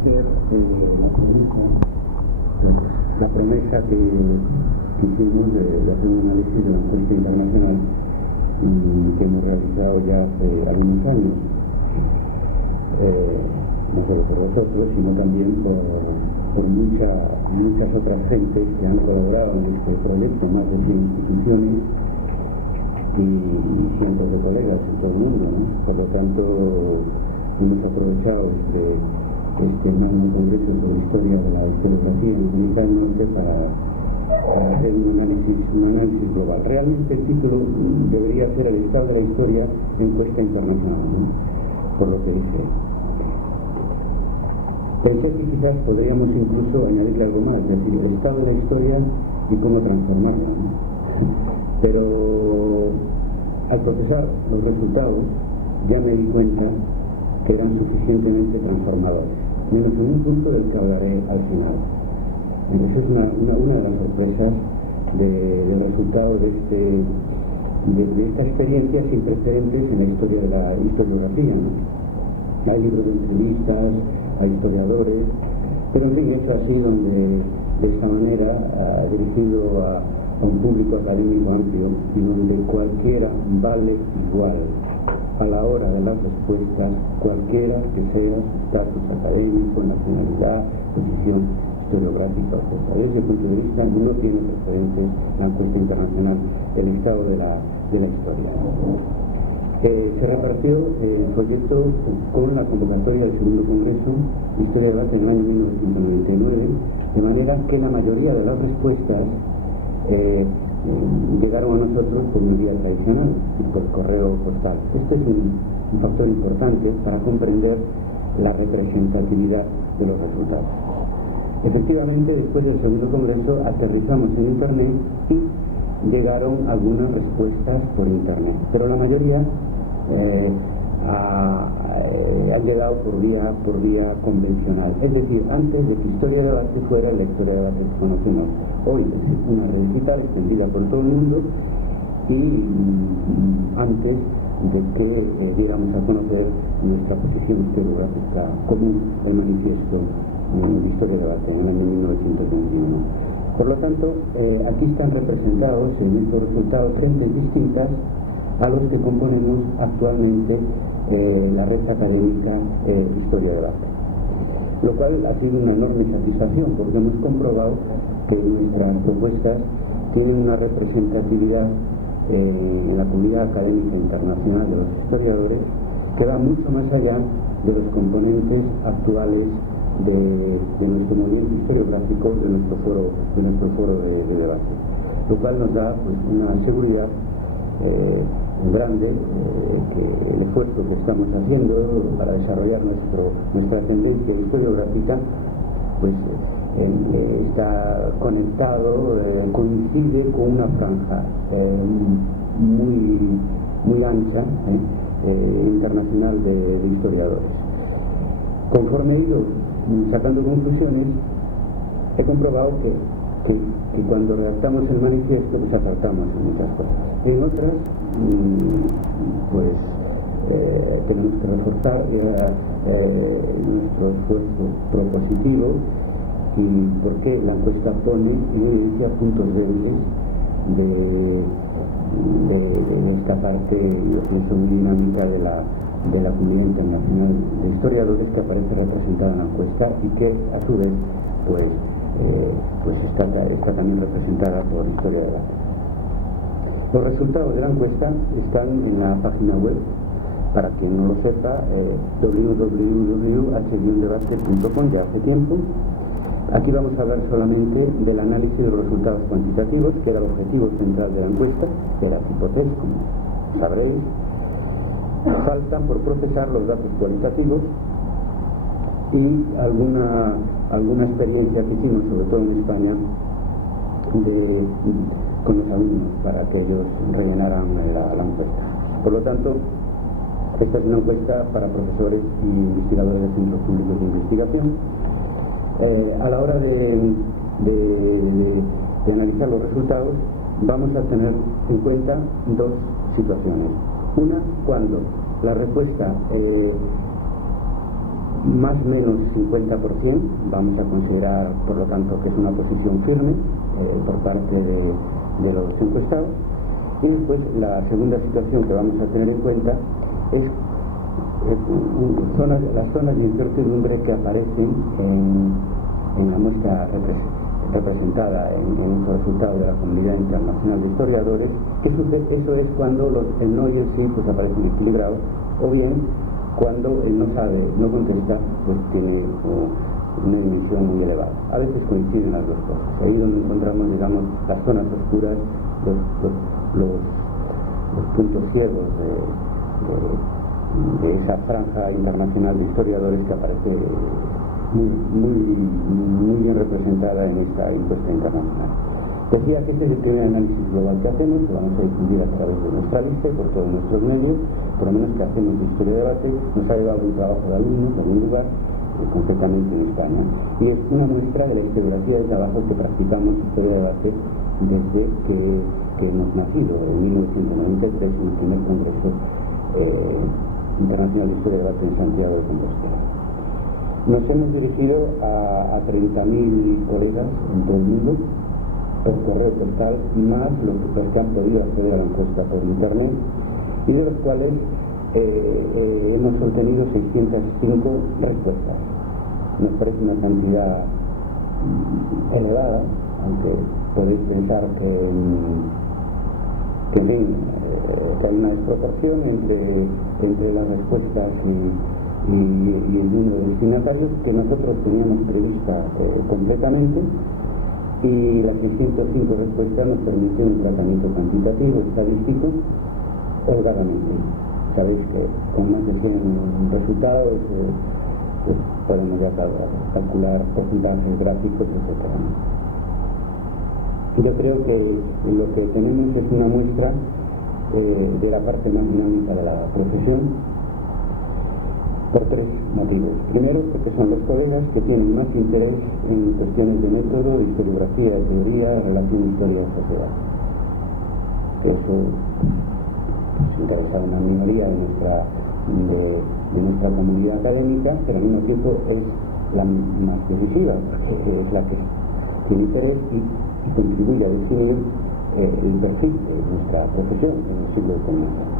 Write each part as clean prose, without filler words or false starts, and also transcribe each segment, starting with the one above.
hacer la promesa que hicimos de hacer un análisis de la encuesta internacional que hemos realizado ya hace algunos años, no solo por vosotros, sino también por muchas otras gentes que han colaborado en este proyecto, más de 100 instituciones y cientos de colegas en todo el mundo, ¿no? Por lo tanto, hemos aprovechado este magno congreso sobre historia de la historiografía en la Comunidad del Norte para hacer un análisis global. Realmente el título debería ser el estado de la historia encuesta internacional, ¿no? Por lo que dice. Pensé que quizás podríamos incluso añadirle algo más, es decir, el estado de la historia y cómo transformarla, ¿no? Pero al procesar los resultados ya me di cuenta que eran suficientemente transformadores, menos en un punto del que hablaré al final. Eso es una de las sorpresas del resultado de esta experiencia sin precedentes en la historia de la historiografía, ¿no? Hay libros de entrevistas, hay historiadores, pero en fin, eso así donde de esta manera dirigido a un público académico amplio y donde cualquiera vale igual a la hora de las respuestas, cualquiera que sea su estatus académico, nacionalidad, posición historiográfica, etc. Desde ese punto de vista no tiene precedentes la encuesta internacional el estado de la historia. Se repartió el folleto con la convocatoria del segundo congreso de Historia de Debate en el año 1999, de manera que la mayoría de las respuestas llegaron a nosotros por una vía tradicional, por correo postal. Este es un factor importante para comprender la representatividad de los resultados. Efectivamente, después del segundo congreso aterrizamos en Internet y llegaron algunas respuestas por Internet, pero la mayoría han llegado por vía convencional, es decir, antes de que Historia de Debate fuera la Historia de Debate que conocemos hoy. Es una red digital extendida por todo el mundo y antes de que diéramos a conocer nuestra posición historiográfica común, el manifiesto de Historia de Debate en el año 1921. Por lo tanto, aquí están representados en estos resultados gentes distintas a los que componemos actualmente la red académica Historia de Debate. Lo cual ha sido una enorme satisfacción porque hemos comprobado que nuestras propuestas tienen una representatividad en la comunidad académica internacional de los historiadores que va mucho más allá de los componentes actuales de nuestro movimiento historiográfico, de nuestro foro de debate, lo cual nos da pues una seguridad grande que el esfuerzo que estamos haciendo para desarrollar nuestra tendencia historiográfica pues está conectado, coincide con una franja muy ancha internacional de historiadores. Conforme he ido sacando conclusiones, he comprobado que cuando redactamos el manifiesto pues acertamos en muchas cosas. En otras tenemos que reforzar nuestro esfuerzo propositivo y porque la encuesta pone en evidencia puntos débiles de esta parte muy dinámica de la comunidad internacional de historiadores que aparece representada en la encuesta y que a su vez está también representada por Historia de Debate. Los resultados de la encuesta están en la página web, para quien no lo sepa, www.h-debate.com, ya hace tiempo. Aquí vamos a hablar solamente del análisis de los resultados cuantitativos, que era el objetivo central de la encuesta, que era hipótesis, como sabréis. Faltan por procesar los datos cualitativos y alguna experiencia que hicimos, sobre todo en España, con los alumnos, para que ellos rellenaran la encuesta. Por lo tanto, esta es una encuesta para profesores y investigadores de centros públicos de investigación. A la hora de analizar los resultados, vamos a tener en cuenta dos situaciones. Una, cuando la respuesta más o menos 50%, vamos a considerar por lo tanto que es una posición firme por parte de los encuestados. Y después la segunda situación que vamos a tener en cuenta es las zonas de incertidumbre que aparecen en la muestra representada en los resultados de la Comunidad Internacional de Historiadores. ¿Qué sucede? Eso es cuando el no y el sí pues aparecen equilibrados, o bien cuando el no sabe, no contesta, pues tiene una dimensión muy elevada. A veces coinciden las dos cosas. Ahí donde encontramos, digamos, las zonas oscuras, los puntos ciegos de esa franja internacional de historiadores que aparece muy bien representada en esta encuesta internacional. Decía que este es el primer análisis global que hacemos, que vamos a difundir a través de nuestra lista y por todos nuestros medios, por lo menos que hacemos de historia de debate. Nos ha llevado un trabajo de alumnos en un lugar, concretamente en España, y es una muestra de la historiografía del trabajo que practicamos historia de debate desde que hemos nacido, en 1993, en el primer Congreso Internacional de Historia de Debate en Santiago de Compostela. Nos hemos dirigido a 30.000 colegas en todo el mundo por correo postal, más los que han podido acceder a la encuesta por internet, y de los cuales hemos obtenido 605 respuestas. Nos parece una cantidad elevada, aunque podéis pensar que hay una desproporción entre las respuestas y el número de destinatarios que nosotros teníamos prevista completamente, y las 605 respuestas nos permiten un tratamiento cuantitativo, estadístico, holgadamente. Sabéis que con más de 100 resultados pues podemos ya calcular porcentajes gráficos, etc. Yo creo que lo que tenemos es una muestra de la parte más dinámica de la profesión, por tres motivos. Primero, porque son los colegas que tienen más interés en cuestiones de método, de historiografía, de teoría, relación historia-sociedad. Eso interesa a una minoría de nuestra comunidad académica, pero al mismo tiempo es la más decisiva, porque es la que tiene interés y contribuye a definir el perfil de nuestra profesión en el siglo XIX.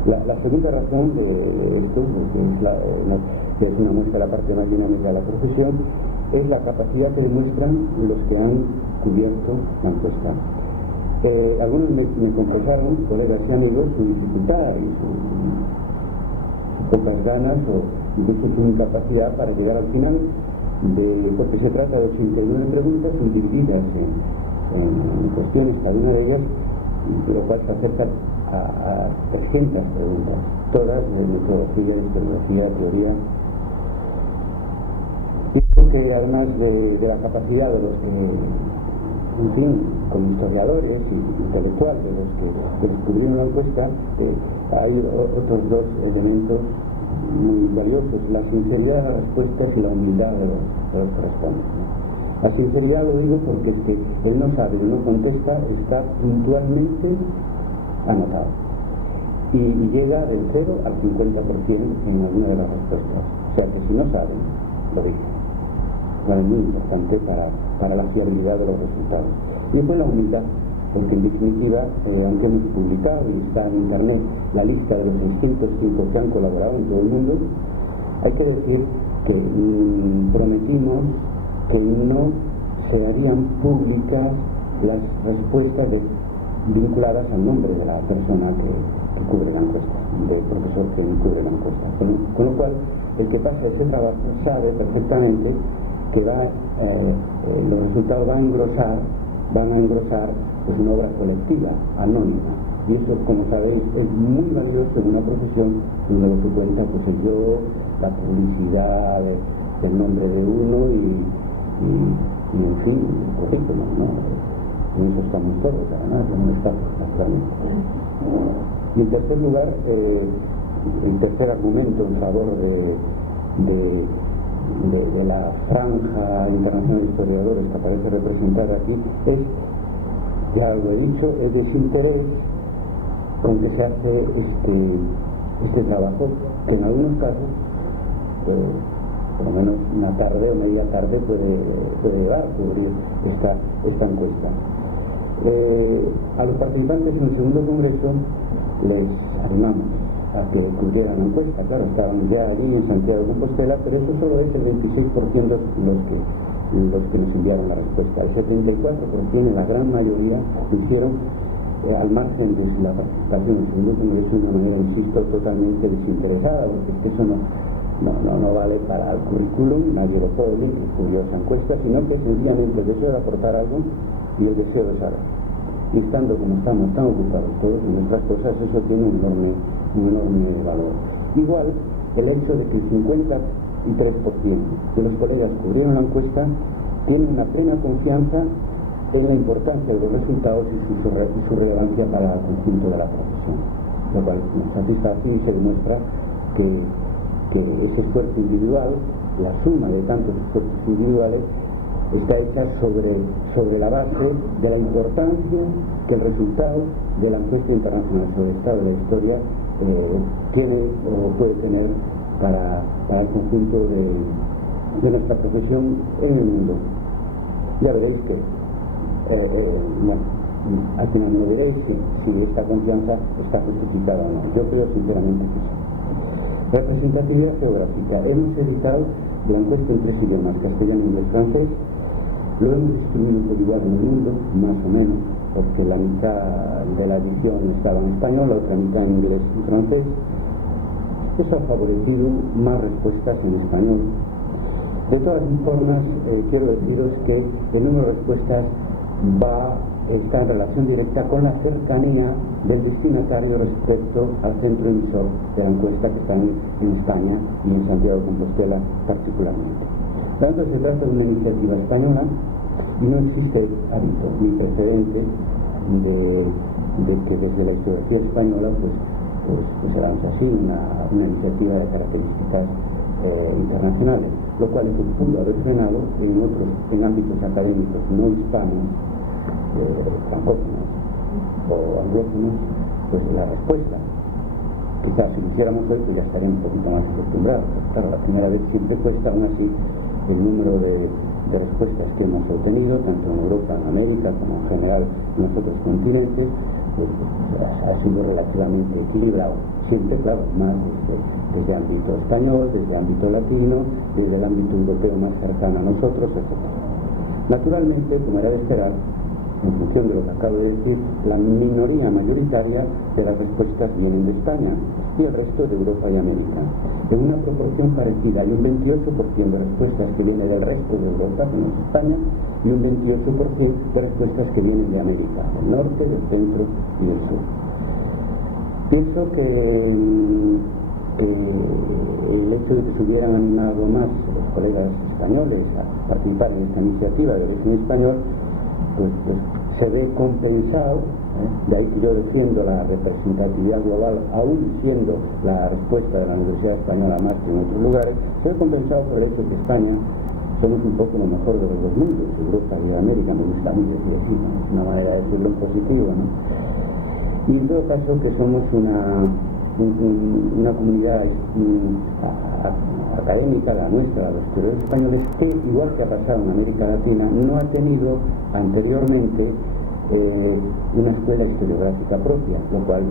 La segunda razón de esto, que es una muestra de la parte más dinámica de la profesión, es la capacidad que demuestran los que han cubierto la encuesta. Algunos me confesaron, colegas y amigos, su dificultad y sus pocas ganas o incluso su incapacidad para llegar al final, porque se trata de 89 preguntas divididas en cuestiones, cada una de ellas, lo cual se acerca a 300 preguntas, todas de metodología, de historiografía, de teoría. Digo que además de la capacidad de los que, en fin, como historiadores y intelectuales de los que descubrieron la encuesta, hay otros dos elementos muy valiosos: la sinceridad de las respuestas y la humildad de los que responden. La sinceridad lo digo porque es que él no sabe, él no contesta, está puntualmente anotado y llega del 0 al 50% en alguna de las respuestas. O sea que si no saben, lo dice. Es muy importante para la fiabilidad de los resultados. Y después la humildad, porque en definitiva, aunque hemos publicado y está en internet la lista de los 605 que han colaborado en todo el mundo, hay que decir que prometimos que no se harían públicas las respuestas vinculadas al nombre de la persona que cubre la encuesta, del profesor que cubre la encuesta. Con lo cual, el que pasa ese trabajo sabe perfectamente que los resultados van a engrosar pues, una obra colectiva, anónima. Y eso, como sabéis, es muy valioso en una profesión donde lo que cuenta pues, es yo, la publicidad del nombre de uno y en fin, el currículum, ¿no? En eso estamos todos, además, en un estado, naturalmente. Y en tercer lugar, el tercer argumento en favor de la franja internacional de historiadores que aparece representada aquí es, ya lo he dicho, el desinterés con que se hace este trabajo, que en algunos casos por lo menos una tarde o media tarde puede llevar cubrir esta encuesta. A los participantes en el segundo congreso les animamos a que cubrieran la encuesta. Claro, estaban ya allí en Santiago de Compostela, pero eso solo es el 26% los que nos enviaron la respuesta. El 74%, la gran mayoría, lo hicieron al margen de la participación en el segundo congreso de una manera, insisto, totalmente desinteresada, porque es que eso no vale para el currículum, nadie lo puede leer, estudió esa encuesta, sino que sencillamente el deseo de aportar algo y el deseo de saber. Y estando como estamos tan ocupados todos en nuestras cosas, eso tiene un enorme valor. Igual, el hecho de que el 53% de los colegas que cubrieron la encuesta tienen una plena confianza en la importancia de los resultados y su relevancia para el conjunto de la profesión, lo cual nos satisface y se demuestra que ese esfuerzo individual, la suma de tantos esfuerzos individuales, está hecha sobre la base de la importancia que el resultado de la encuesta internacional sobre el estado de la historia tiene o puede tener para el conjunto de nuestra profesión en el mundo. Ya veréis que al final me diréis si esta confianza está justificada o no. Yo creo sinceramente que sí. Representatividad geográfica. Hemos editado la encuesta en 3 idiomas, castellano, inglés, francés. Lo hemos distribuido por lugar en el mundo, más o menos, porque la mitad de la edición estaba en español, la otra mitad en inglés y francés. Eso ha favorecido más respuestas en español. De todas formas, quiero deciros que el número de respuestas está en relación directa con la cercanía del destinatario respecto al centro emisor de la encuesta, que está en España y en Santiago de Compostela particularmente. Por tanto, se trata de una iniciativa española y no existe hábito ni precedente de que desde la historiografía española pues se lance así una iniciativa de características internacionales, lo cual se pudo haber frenado en ámbitos académicos no hispanos, francófonos o anglófonos, pues la respuesta. Quizás si lo hiciéramos hoy pues ya estaríamos un poquito más acostumbrados. Claro, la primera vez siempre cuesta, aún así el número de respuestas que hemos obtenido, tanto en Europa, en América, como en general en los otros continentes, pues ha sido relativamente equilibrado. Siempre, claro, más desde ámbito español, desde ámbito latino, desde el ámbito europeo más cercano a nosotros, etc. Naturalmente, como era de esperar, en función de lo que acabo de decir, la minoría mayoritaria de las respuestas vienen de España y el resto de Europa y América. En una proporción parecida, hay un 28% de respuestas que vienen del resto de Europa, que no es España, y un 28% de respuestas que vienen de América, del norte, del centro y del sur. Pienso que el hecho de que se hubieran animado más los colegas españoles a participar en esta iniciativa de origen español, pues se ve compensado, de ahí que yo defiendo la representatividad global, aún siendo la respuesta de la Universidad Española más que en otros lugares, se ve compensado por el hecho de que España somos un poco lo mejor de los dos mundos, Europa y América, me gusta mucho decir, ¿no? Es una manera de decirlo en positivo, ¿no? Y en todo caso que somos una comunidad académica, la nuestra, los historiadores españoles, que igual que ha pasado en América Latina, no ha tenido anteriormente una escuela historiográfica propia, lo cual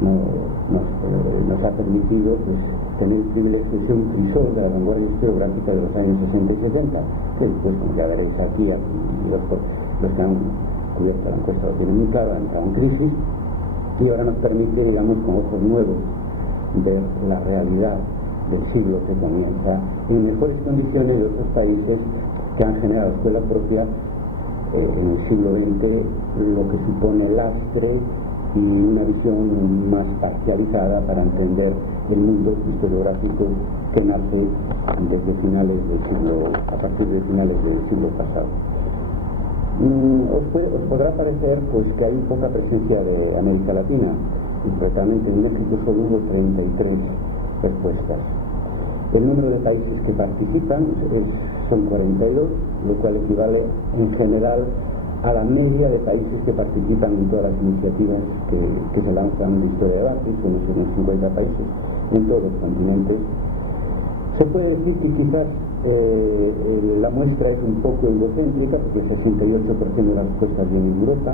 nos ha permitido pues, tener el privilegio de ser un crisol de la vanguardia historiográfica de los años 60 y 70, que después, como ya veréis aquí los que han cubierto la encuesta lo tienen muy claro, ha entrado en crisis y ahora nos permite, digamos, con ojos nuevos, ver la realidad del siglo que comienza en mejores condiciones de otros países que han generado escuela propia en el siglo XX, lo que supone lastre y una visión más parcializada para entender el mundo historiográfico que nace desde finales del siglo, a partir de finales del siglo pasado. Os podrá parecer pues que hay poca presencia de América Latina, y concretamente en México solo hubo 33 respuestas. El número de países que participan son 42, lo cual equivale en general a la media de países que participan en todas las iniciativas que se lanzan en historia de debate, son unos 50 países en todos los continentes. Se puede decir que quizás la muestra es un poco egocéntrica, porque el 68% de las respuestas viene de Europa,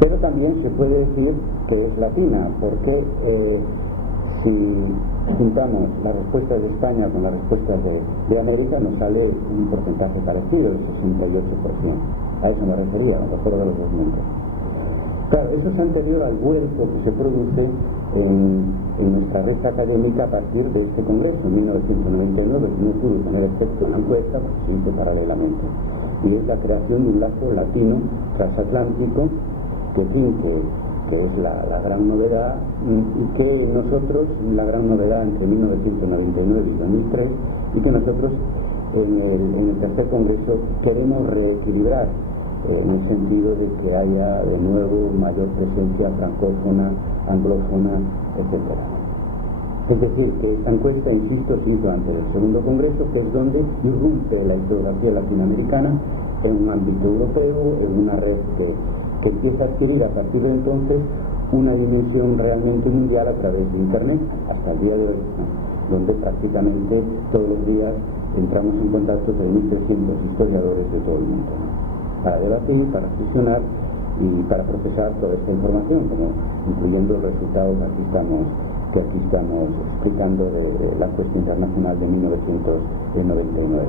pero también se puede decir que es latina, porque si juntamos las respuestas de España con las respuestas de América, nos sale un porcentaje parecido, el 68%. A eso me refería, a lo mejor de los dos mundos. Claro, eso es anterior al vuelco que se produce en nuestra red académica a partir de este congreso, en 1999, que no pudo tener efecto en la encuesta, porque se hizo paralelamente. Y es la creación de un lazo latino transatlántico, que es la gran novedad, y que nosotros, la gran novedad entre 1999 y 2003, y que nosotros en el tercer congreso queremos reequilibrar, en el sentido de que haya de nuevo mayor presencia francófona, anglófona, etc. Es decir, que esta encuesta, insisto, se hizo antes del segundo congreso, que es donde irrumpe la historiografía latinoamericana en un ámbito europeo, en una red que empieza a adquirir a partir de entonces una dimensión realmente mundial a través de Internet, hasta el día de hoy, ¿no? Donde prácticamente todos los días entramos en contacto con 1.300 historiadores de todo el mundo, ¿no? Para debatir, para reflexionar y para procesar toda esta información, como incluyendo los resultados que aquí estamos explicando de la encuesta internacional de 1999.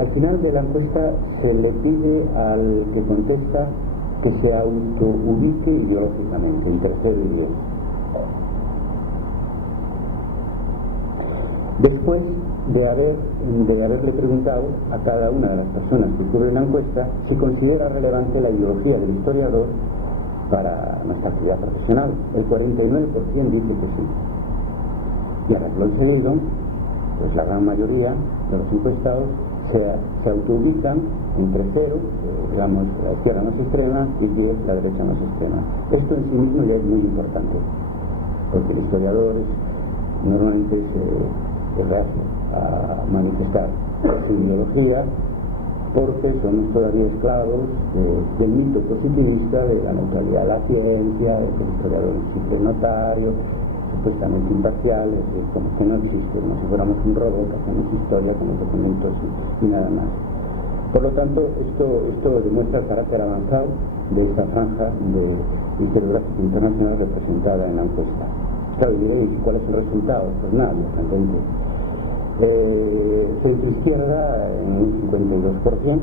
Al final de la encuesta se le pide al que contesta que se autoubique ideológicamente en tercero y 10. Después de haberle preguntado a cada una de las personas que cubren la encuesta si considera relevante la ideología del historiador para nuestra actividad profesional, el 49% dice que sí. Y a renglón seguido, pues la gran mayoría de los encuestados se autoubican entre 0, digamos la izquierda más extrema, y 10, la derecha más extrema. Esto en sí mismo ya es muy importante, porque el historiador normalmente es reacio a manifestar su ideología, porque somos todavía esclavos del mito positivista de la neutralidad de la ciencia, de que el historiador es simple notario, supuestamente imparcial, como que no existe, como si fuéramos un robot que hacemos historia con los documentos y nada más. Por lo tanto, esto demuestra el carácter avanzado de esta franja de historiográfica internacional representada en la encuesta. Claro, y diréis, ¿cuál es el resultado? Pues nada, entonces centro izquierda en un 52%,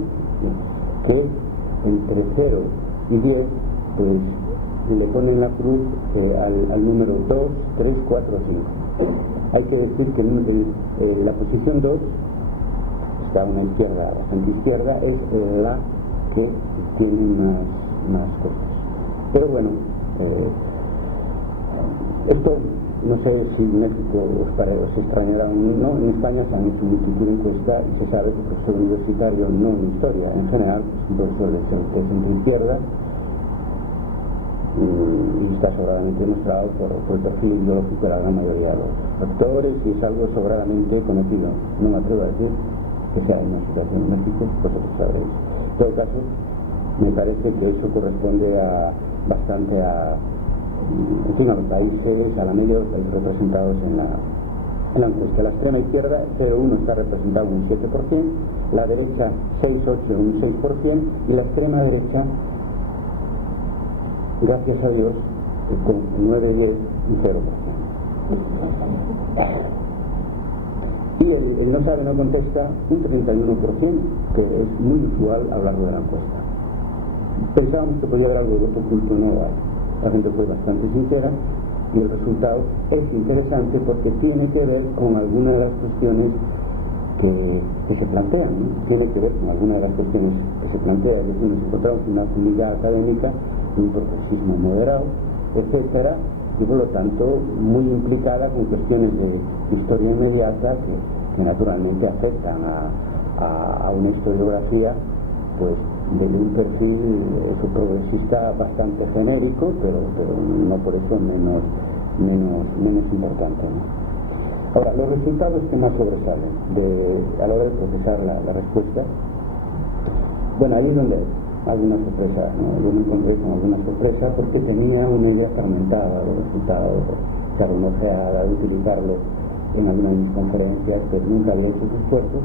que entre 0 y 10 pues le ponen la cruz al número 2, 3, 4, 5. Hay que decir que la posición 2, está una izquierda bastante izquierda, es la que tiene más cosas. Pero bueno, esto no sé si en México os extrañará o no. En España se han hecho multitud de encuestas y se sabe que el profesor universitario, no en historia en general, es un profesor de centro izquierda, y está sobradamente demostrado por el perfil ideológico de la gran mayoría de los factores, y es algo sobradamente conocido. No me atrevo a decir que sea una situación en México, vosotros sabréis. En todo caso, me parece que eso corresponde bastante a los países, a la media de los países representados en la encuesta. La extrema izquierda, 0,1 está representado un 7%, la derecha 6,8 un 6%, y la extrema derecha, gracias a Dios, con 9,10 un 0%. Y el no sabe, no contesta, un 31%, que es muy usual a lo largo de la encuesta. Pensábamos que podía haber algo de oculto, no hay. La gente fue bastante sincera y el resultado es interesante porque tiene que ver con algunas de las cuestiones que se plantean, ¿no? Tiene que ver con algunas de las cuestiones que se plantean. Es decir, nos encontramos en una comunidad académica, un progresismo moderado, etcétera, y por lo tanto muy implicada con cuestiones de historia inmediata que naturalmente afectan a una historiografía pues de un perfil progresista bastante genérico, pero no por eso menos importante, ¿no? Ahora, los resultados que más sobresalen a la hora de procesar la respuesta, bueno, ahí es donde alguna sorpresa, ¿no? Yo me encontré con alguna sorpresa porque tenía una idea fragmentada de los resultados, echar una ojeada, de utilizarlo en alguna de mis conferencias, pero nunca había hecho ese esfuerzo.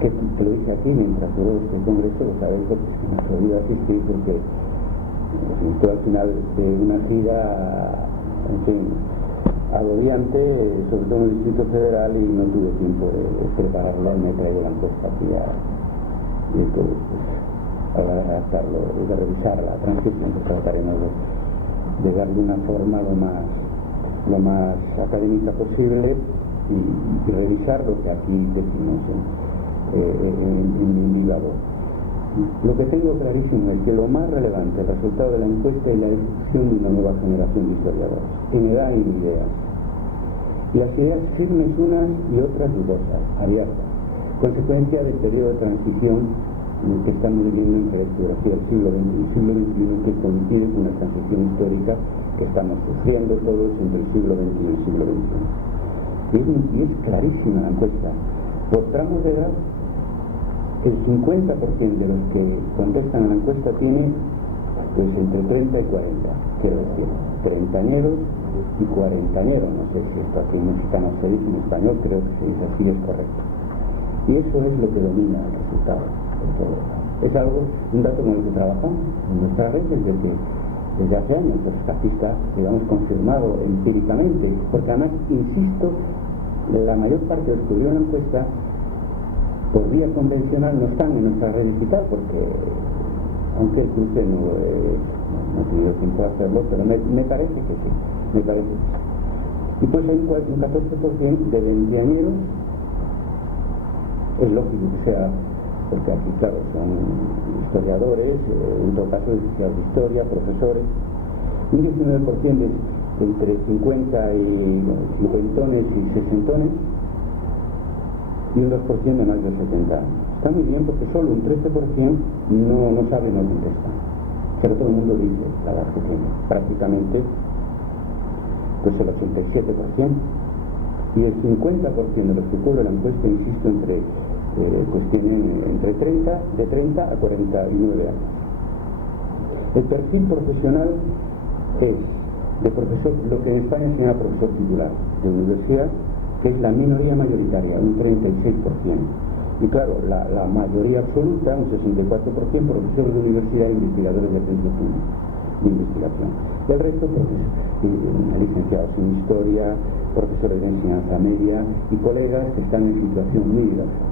Que lo hice aquí mientras duró este congreso, lo sabéis, porque no he podido asistir porque estoy al final de una gira, en fin, agobiante, sobre todo en el Distrito Federal, y no tuve tiempo de prepararlo. Me he traído la encuesta aquí y entonces ahora de adaptarlo, de revisar la transcripción, que trataremos de darle una forma lo más académica posible y revisar lo que aquí decimos en viva voz. Lo que tengo clarísimo es que lo más relevante, el resultado de la encuesta, es la elección de una nueva generación de historiadores, en edad y en ideas. Las ideas firmes unas y otras dudosas, abiertas, consecuencia del periodo de transición que estamos viviendo entre la historiografía del siglo XX y el siglo XXI, que coincide con la transición histórica que estamos sufriendo todos entre el siglo XX y el siglo XXI. Y es clarísima la encuesta. Por tramos de edad, el 50% de los que contestan a la encuesta tiene pues entre 30 y 40, quiero decir, treintañeros y cuarentañeros. No sé si esto aquí en mexicano se dice, en español creo que se dice así, es correcto. Y eso es lo que domina el resultado. Es algo, un dato con el que trabajamos en nuestras redes desde hace años, pues casi está, digamos, confirmado empíricamente, porque además, insisto, la mayor parte de los que vieron la encuesta por vía convencional no están en nuestra red digital, porque aunque el cruce no he tenido tiempo de hacerlo, pero me parece que sí, me parece que sí. Y pues hay un 14% de veinteañeros, es lógico que sea, porque aquí, claro, son historiadores, en todo caso oficiales de historia, profesores. Un 19% es entre 50 y cincuentones y sesentones, y un 2% de más de 70 años. Está muy bien, porque solo un 13% no sabe, no contesta. Pero todo el mundo dice la edad que tiene. Prácticamente, pues el 87%. Y el 50% de los que cubre la encuesta, insisto, pues tienen de 30 a 49 años. El perfil profesional es de profesor, lo que en España se llama profesor titular de universidad, que es la minoría mayoritaria, un 36%. Y claro, la mayoría absoluta, un 64%, profesores de universidad e investigadores de centros de investigación. Y el resto, licenciados en historia, profesores de enseñanza media y colegas que están en situación muy diversa.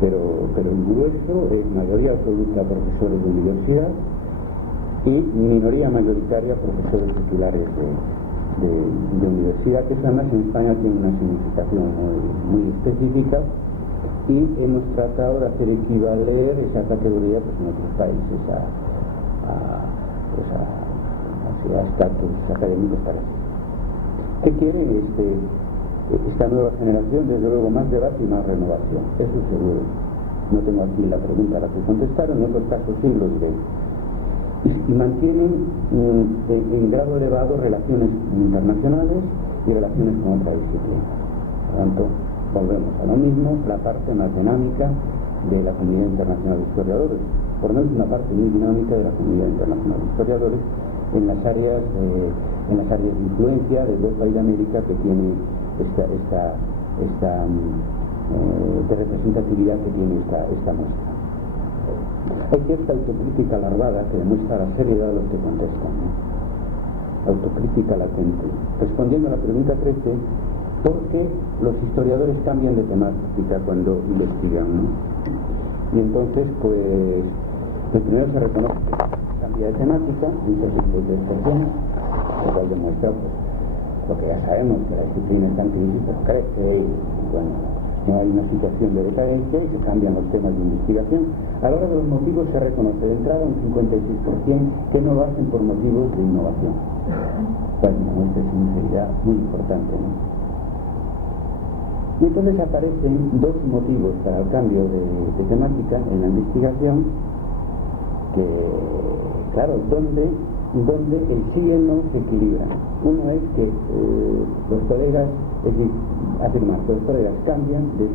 Pero el grueso es mayoría absoluta profesores de universidad y minoría mayoritaria profesores titulares de universidad, que además en España tiene una significación muy específica, y hemos tratado de hacer equivaler esa categoría pues, en otros países a estatus académicos parecidos. ¿Qué quieren esta nueva generación? Desde luego más debate y más renovación, eso seguro. No tengo aquí la pregunta a la que contestaron, en otros casos sí lo diré. Y mantienen en grado elevado relaciones internacionales y relaciones con otras disciplinas. Por lo tanto, volvemos a lo mismo, la parte más dinámica de la comunidad internacional de historiadores, por lo menos una parte muy dinámica de la comunidad internacional de historiadores en las áreas de influencia de Europa y de América, que tiene de representatividad que tiene esta muestra. Hay cierta autocrítica alargada que demuestra la seriedad de los que contestan, ¿no? Autocrítica latente. Respondiendo a la pregunta 13, ¿por qué los historiadores cambian de temática cuando investigan, ¿no? Y entonces, pues primero se reconoce que cambia de temática, un 63%, lo cual demuestra pues, lo que ya sabemos, que la disciplina está en crisis, pero crece y bueno, no hay una situación de decadencia y se cambian los temas de investigación. A la hora de los motivos se reconoce de entrada un 56% que no lo hacen por motivos de innovación. Bueno, una muestra de sinceridad muy importante, ¿no? Y entonces aparecen dos motivos para el cambio de temática en la investigación, que, claro, donde el sí y el no se equilibran. Uno es que los colegas, es decir, afirmar que los colegas cambian de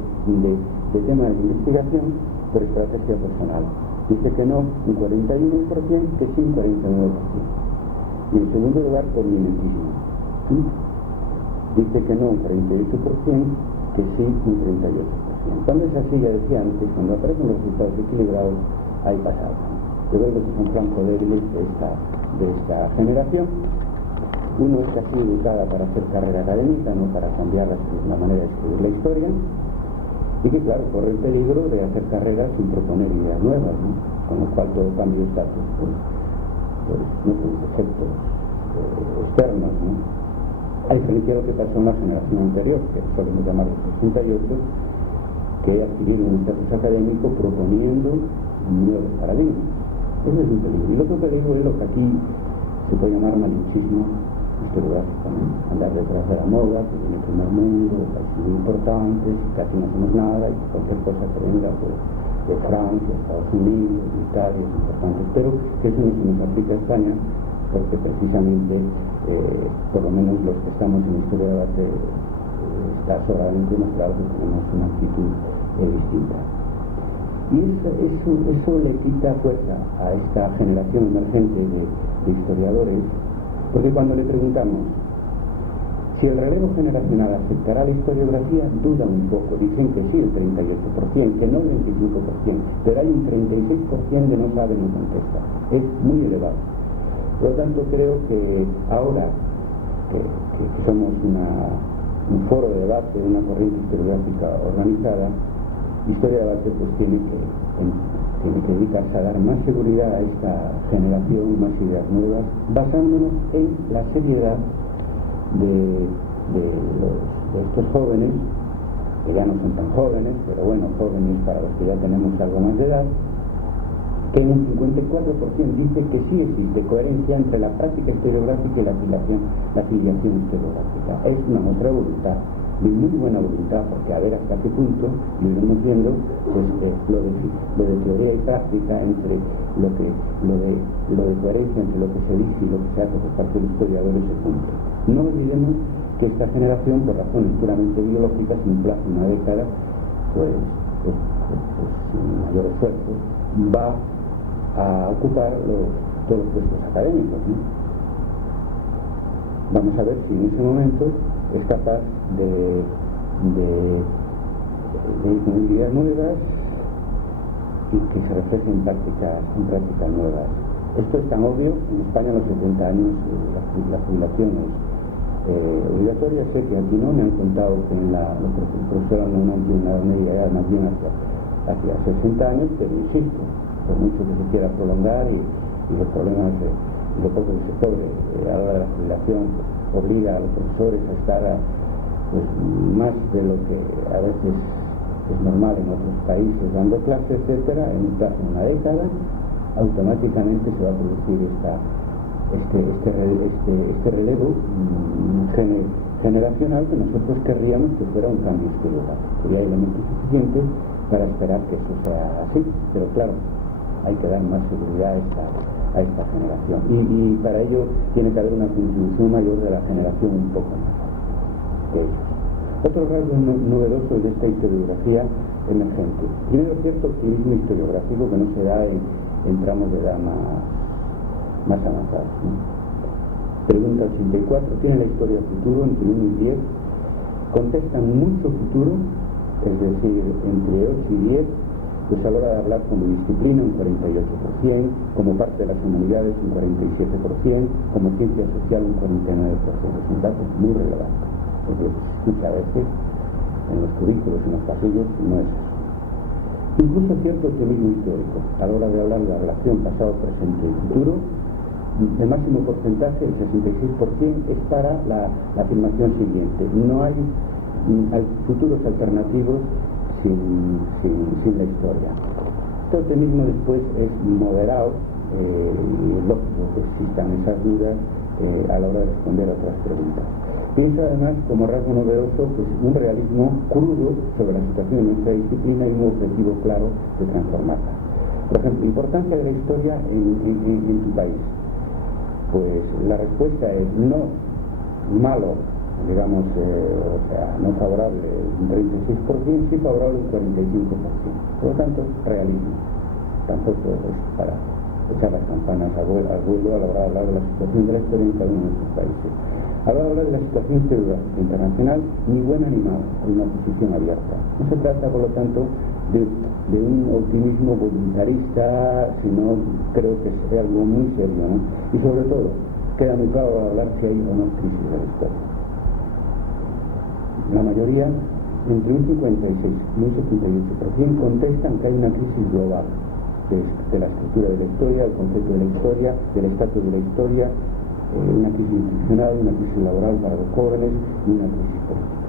de tema de investigación por estrategia personal. Dice que no un 41%, que sí un 49%. Y en segundo lugar por mimetismo. Dice que no un 48%, que sí un 38%. Cuando es así, ya decía antes, cuando aparecen los resultados equilibrados, hay pasado. Yo creo que es un flanco débil de esta generación. Uno es casi educada para hacer carrera académica, no para cambiar la manera de escribir la historia, y que claro, corre el peligro de hacer carreras sin proponer ideas nuevas, ¿no? Con lo cual todo cambio de estatus por efectos externos, ¿no? A diferencia de lo que pasó en la generación anterior, que solemos llamar los 68, que adquirieron un estatus académico proponiendo nuevos paradigmas. Ese es un peligro. Y el otro peligro es lo que aquí se puede llamar malinchismo historiográfico, ¿no? Andar detrás de la moda, que viene el primer mundo, los países muy importantes, y casi no hacemos nada, y cualquier cosa que venga de Francia, Estados Unidos, Italia, es importante. Pero que eso no se nos aplica a España, porque precisamente, por lo menos los que estamos en historia de debate, está sobradamente demostrado que tenemos una actitud distinta. Y eso le quita fuerza a esta generación emergente de historiadores, porque cuando le preguntamos si el relevo generacional aceptará la historiografía, dudan un poco, dicen que sí el 38%, que no el 25%, pero hay un 36% que no sabe ni contesta. Es muy elevado. Por lo tanto, creo que ahora que somos un foro de debate, una corriente historiográfica organizada, Historia de Debate pues tiene que dedicarse a dar más seguridad a esta generación, más ideas nuevas, basándonos en la seriedad de estos jóvenes, que ya no son tan jóvenes, pero bueno, jóvenes para los que ya tenemos algo más de edad, que en un 54% dice que sí existe coherencia entre la práctica historiográfica y la filiación historiográfica. Es una muestra de voluntad, de muy buena voluntad, porque a ver hasta qué punto, lo iremos viendo, pues lo de teoría y práctica, entre lo de coherencia entre lo que se dice y lo que se hace por parte de los historiadores se cumple. No olvidemos que esta generación, por razones puramente biológicas, en un plazo de una década, pues sin mayor esfuerzo, va a ocupar todos los puestos académicos, ¿no? Vamos a ver si en ese momento es capaz de incluir ideas nuevas y que se reflejen en prácticas nuevas. Esto es tan obvio. En España a los 70 años la jubilación es obligatoria. Sé que aquí no me han contado que los profesores no tienen una edad media, ya más bien hacia 60 años, pero insisto, por mucho que se quiera prolongar y los problemas de lo poco que se cobre a la hora de la jubilación obliga a los profesores a estar pues, más de lo que a veces es normal en otros países dando clases, etcétera. En un plazo de una década automáticamente se va a producir este relevo generacional que nosotros querríamos que fuera un cambio historiográfico, y hay elementos suficientes para esperar que eso sea así, pero claro, hay que dar más seguridad a esta generación, y para ello tiene que haber una contribución mayor de la generación un poco más de ellos. Otro rasgo novedoso de esta historiografía emergente: primero, cierto optimismo historiográfico que no se da en tramos de edad más avanzados, ¿no? Pregunta 84: ¿tiene la historia futuro entre 1 y 10? Contestan mucho futuro, es decir, entre 8 y 10, pues a la hora de hablar como disciplina un 48%, como parte de las humanidades un 47%, como ciencia social un 49%. Es un dato muy relevante, porque lo que se escucha a veces en los currículos, en los pasillos, no es eso. Incluso cierto optimismo histórico, a la hora de hablar de la relación pasado, presente y futuro, el máximo porcentaje, el 66%, es para la afirmación siguiente: no hay futuros alternativos sin la historia. Este optimismo después es moderado, y es lógico que existan esas dudas a la hora de responder a otras preguntas. Pienso además, como rasgo novedoso, pues un realismo crudo sobre la situación de nuestra disciplina y un objetivo claro de transformarla. Por ejemplo, importancia de la historia en tu país. Pues la respuesta es no malo digamos, o sea, no favorable un 36%, sí favorable un 45%. Por lo tanto, realismo. Tampoco es para echar las campanas al vuelo a la hora de hablar de la situación de la historia en cada uno de nuestros países. A la hora de hablar de la situación historiográfica internacional, ni buena ni mala, hay una posición abierta. No se trata, por lo tanto, de un optimismo voluntarista, sino creo que es algo muy serio, ¿no? Y sobre todo, queda muy claro al hablar si hay o no crisis de la historia. La mayoría, entre un 56 y un 78%, contestan que hay una crisis global de la estructura de la historia, del concepto de la historia, del estatus de la historia, una crisis institucional, una crisis laboral para los jóvenes y una crisis política.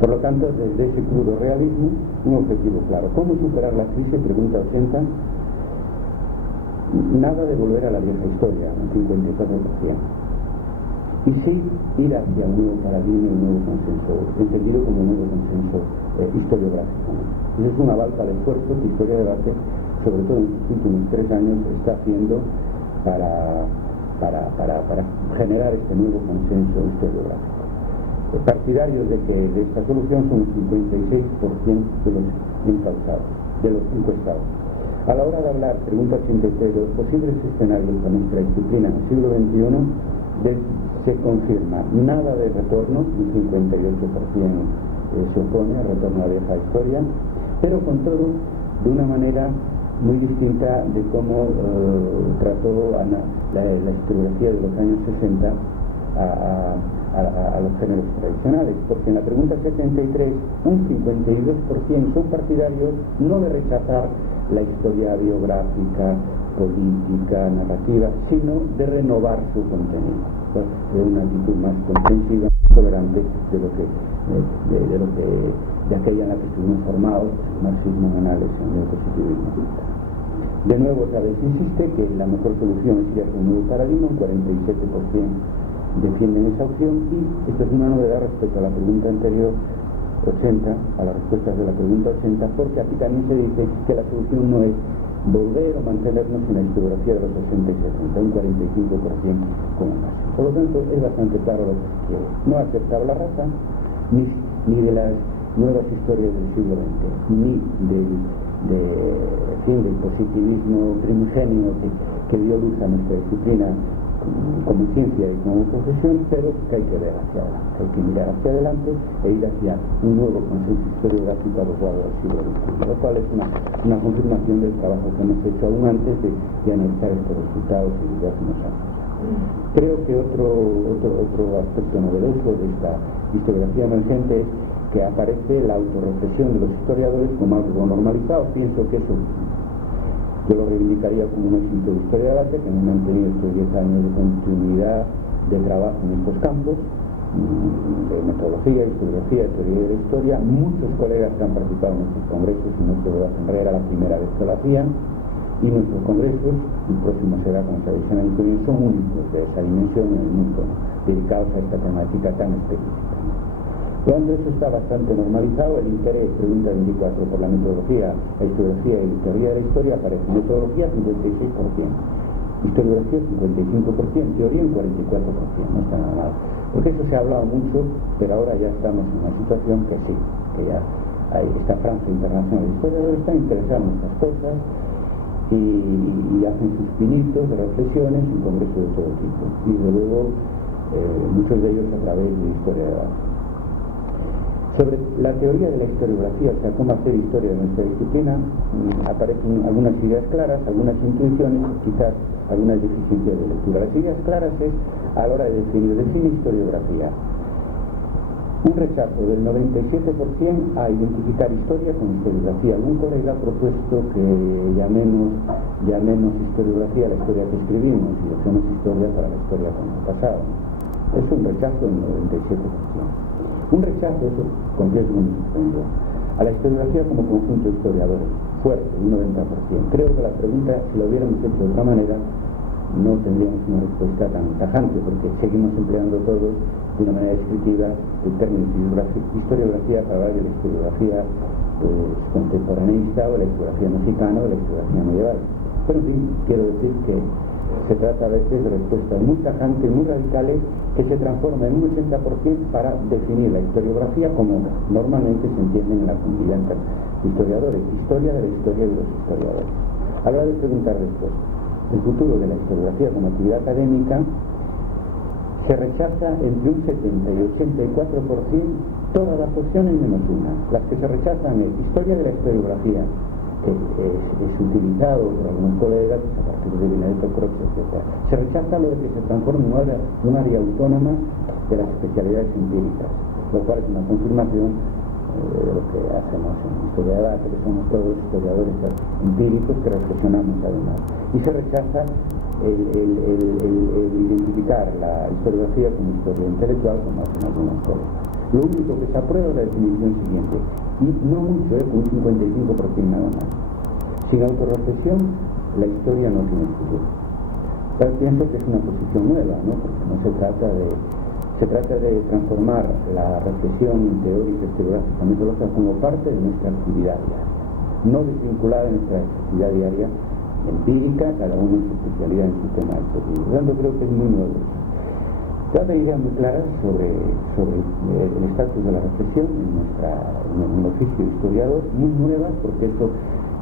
Por lo tanto, desde ese crudo realismo, un objetivo claro. ¿Cómo superar la crisis? Pregunta 80. Nada de volver a la vieja historia, un 54%. Y sí ir hacia un nuevo paradigma y un nuevo consenso, entendido como un nuevo consenso historiográfico. Ese es un aval para el esfuerzo que Historia de Debate, sobre todo en los últimos 3 años, está haciendo para generar este nuevo consenso historiográfico. Partidarios de esta solución son el 56% de los encausados, de los encuestados. A la hora de hablar, pregunta 83, de los posibles escenarios de nuestra disciplina en el siglo XXI, se confirma nada de retorno, un 58% se opone al retorno a la vieja historia, pero con todo de una manera muy distinta de cómo trató la historiografía de los años 60 a los géneros tradicionales, porque en la pregunta 73 un 52% son partidarios no de rechazar la historia biográfica, política, narrativa, sino de renovar su contenido, pues, de una actitud más comprensiva, tolerante de aquella en la que estuvimos formados, marxismo, análisis, neopositivismo. De nuevo, otra vez insiste que la mejor solución es ir hacia un nuevo paradigma, un 47% defienden esa opción, y esto es una novedad respecto a la pregunta anterior, 80, a las respuestas de la pregunta 80, porque aquí también se dice que la solución no es volver o mantenernos en la historiografía de los 60 y 70, un 45% como máximo. Por lo tanto, es bastante claro lo que se quiere. No aceptar la raza, ni de las nuevas historias del siglo XX, ni del positivismo primigenio que dio luz a nuestra disciplina como ciencia y como profesión, pero que hay que ver hacia adelante, hay que mirar hacia adelante e ir hacia un nuevo consenso historiográfico adecuado al siglo XXI, lo cual es una confirmación del trabajo que hemos hecho aún antes de analizar estos resultados y desde hace unos años. Creo que otro aspecto novedoso de esta historiografía emergente es que aparece la autorreflexión de los historiadores como algo normalizado. Pienso que eso yo lo reivindicaría como un éxito de Historia de Debate, que hemos mantenido estos 10 años de continuidad de trabajo en estos campos, de metodología, historiografía, teoría de la historia. Muchos colegas que han participado en nuestros congresos, y nuestro debate en era la primera vez que lo hacían, y nuestros congresos, el próximo será, como se dice en el comienzo, son únicos de esa dimensión en el mundo, ¿no?, dedicados a esta temática tan específica, ¿no? Cuando eso está bastante normalizado, el interés, pregunta 24, por la metodología, la historiografía y la teoría de la historia aparece. Metodología 56%, historiografía 55%, teoría un 44%, no está nada mal. Porque eso se ha hablado mucho, pero ahora ya estamos en una situación que sí, que ya hay esta franja internacional de historiadores están interesados en estas cosas y hacen sus pinitos de reflexiones en congresos de todo tipo. Y desde luego, muchos de ellos a través de Historia de Debate. Sobre la teoría de la historiografía, o sea, cómo hacer historia de nuestra disciplina, aparecen algunas ideas claras, algunas intuiciones, quizás algunas deficiencias de lectura. Las ideas claras es a la hora de define historiografía. Un rechazo del 97% a identificar historia con historiografía. Algún colega ha propuesto que llamemos historiografía a la historia que escribimos y hacemos historia para la historia con el pasado. Es un rechazo del 97%. Un rechazo, eso con riesgo de a la historiografía como conjunto de historiadores, fuerte, un 90%. Creo que la pregunta, si lo hubiéramos hecho de otra manera, no tendríamos una respuesta tan tajante, porque seguimos empleando todos de una manera descriptiva el término historiografía para hablar de la historiografía contemporaneista o la historiografía mexicana o la historiografía medieval. Pero en fin, quiero decir que Se trata a veces de respuestas muy tajantes, muy radicales, que se transforman en un 80% para definir la historiografía como normalmente se entiende en la comunidad entre historiadores, historia de la historia de los historiadores. Habrá de preguntar después, el futuro de la historiografía como actividad académica se rechaza entre un 70 y 84% todas las opciones menos una. Las que se rechazan es historia de la historiografía, que es utilizado por algunos colegas a partir de Benedetto Croce, etc. Se rechaza lo de que se transforme en un área autónoma de las especialidades empíricas, lo cual es una confirmación de lo que hacemos en Historia de Debate, que somos todos historiadores empíricos que reflexionamos además. Y se rechaza el identificar la historiografía como historia intelectual, como hacen algunas colegas. Lo único que se aprueba es la definición siguiente, no mucho, con un 55% nada más. Sin autorreflexión, la historia no tiene futuro. Pero pienso que es una posición nueva, ¿no? Porque no se trata de transformar la reflexión teórica, historiográfica, metodológica como parte de nuestra actividad diaria, no desvinculada de nuestra actividad diaria empírica, cada uno en su especialidad, en su tema específico. Por lo tanto, creo que es muy nuevo. Trata ideas muy claras sobre el estatus de la reflexión en el oficio historiador, muy nuevas, porque eso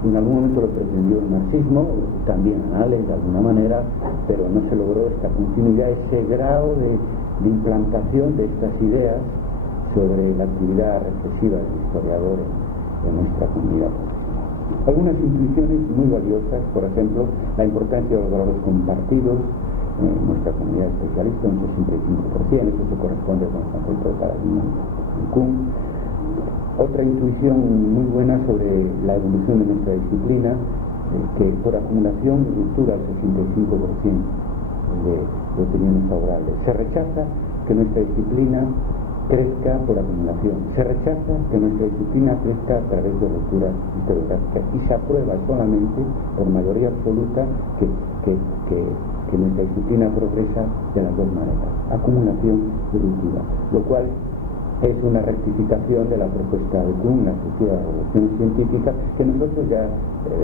en algún momento lo pretendió el marxismo, también Anales de alguna manera, pero no se logró esta continuidad, ese grado de implantación de estas ideas sobre la actividad reflexiva del historiador en nuestra comunidad profesional. Algunas intuiciones muy valiosas, por ejemplo, la importancia de los valores compartidos en nuestra comunidad especialista, un 65%, eso se corresponde con el concepto de paradigma de Kuhn. Otra intuición muy buena sobre la evolución de nuestra disciplina, que por acumulación ruptura el 65% de opiniones favorables. Se rechaza que nuestra disciplina crezca por acumulación. Se rechaza que nuestra disciplina crezca a través de lecturas historiográficas y se aprueba solamente por mayoría absoluta que nuestra disciplina progresa de las dos maneras, acumulación y ruptura, lo cual es una rectificación de la propuesta de Kuhn, la sociedad de revolución científica, que nosotros ya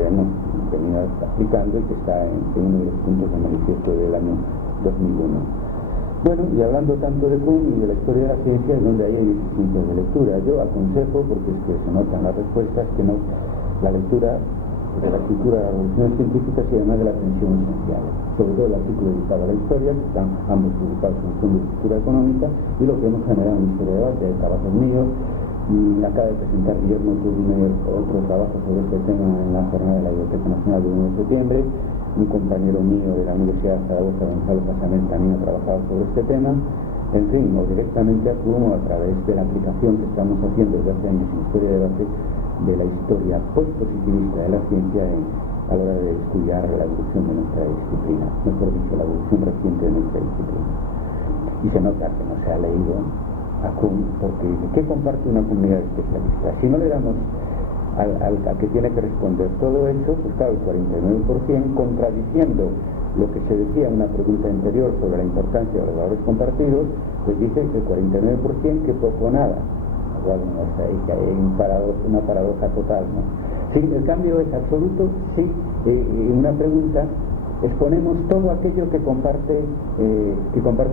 hemos venido aplicando y que está en uno de los puntos de manifiesto del año 2001. Bueno, y hablando tanto de Kuhn y de la historia de la ciencia, es donde hay distintos de lectura. Yo aconsejo, porque es que se notan las respuestas, que no la lectura de la escritura de la revolución científica y además de la atención esencial, sobre todo el artículo dedicado a la historia, que están ambos publicados en el Fondo de Cultura Económica, y lo que hemos generado en Historia de Debate, de trabajos míos, y acaba de presentar Guillermo Turner otro trabajo sobre este tema en la jornada de la Biblioteca Nacional del 1 de septiembre. Un compañero mío de la Universidad de Zaragoza, Gonzalo Casamel, también ha trabajado sobre este tema. En fin, o directamente a Kuhn o a través de la aplicación que estamos haciendo desde hace años en Historia de Debate de la historia postpositivista de la ciencia a la hora de estudiar la evolución de nuestra disciplina, mejor dicho, la evolución reciente de nuestra disciplina. Y se nota que no se ha leído a Kuhn porque dice, ¿qué comparte una comunidad especialista? Si no le damos al que tiene que responder todo eso, pues claro, el 49%, contradiciendo lo que se decía en una pregunta anterior sobre la importancia de los valores compartidos, pues dice que el 49% que poco o nada. Igual no sé, que hay una paradoja total, ¿no? Sí, el cambio es absoluto, sí, en una pregunta exponemos todo aquello que comparte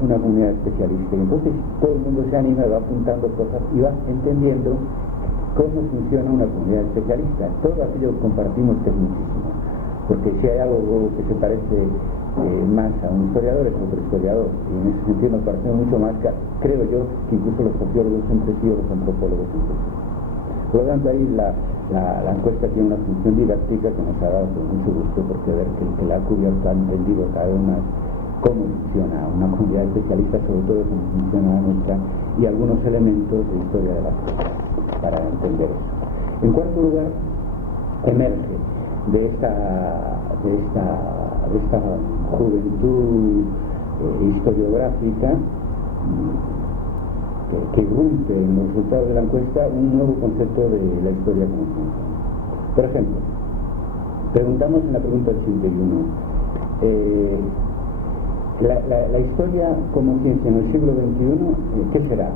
una comunidad especialista, y entonces todo el mundo se anima, va apuntando cosas y va entendiendo cómo funciona una comunidad especialista, todo aquello que compartimos, que es muchísimo, porque si hay algo que se parece más a un historiador es otro historiador, y en ese sentido nos parecemos mucho más, creo yo, que incluso los sociólogos entre sí o los antropólogos entre sí. Por lo tanto, ahí la encuesta tiene una función didáctica que nos ha dado con mucho gusto, porque ver que el que la ha cubierto ha entendido cada vez más cómo funciona una comunidad especialista, sobre todo cómo funciona la nuestra, y algunos elementos de historia de la ciencia para entender eso. En cuarto lugar, emerge de esta juventud historiográfica que irrumpe en los resultados de la encuesta un nuevo concepto de la historia como ciencia. Por ejemplo, preguntamos en la pregunta 81, la historia como ciencia en el siglo XXI, ¿qué será?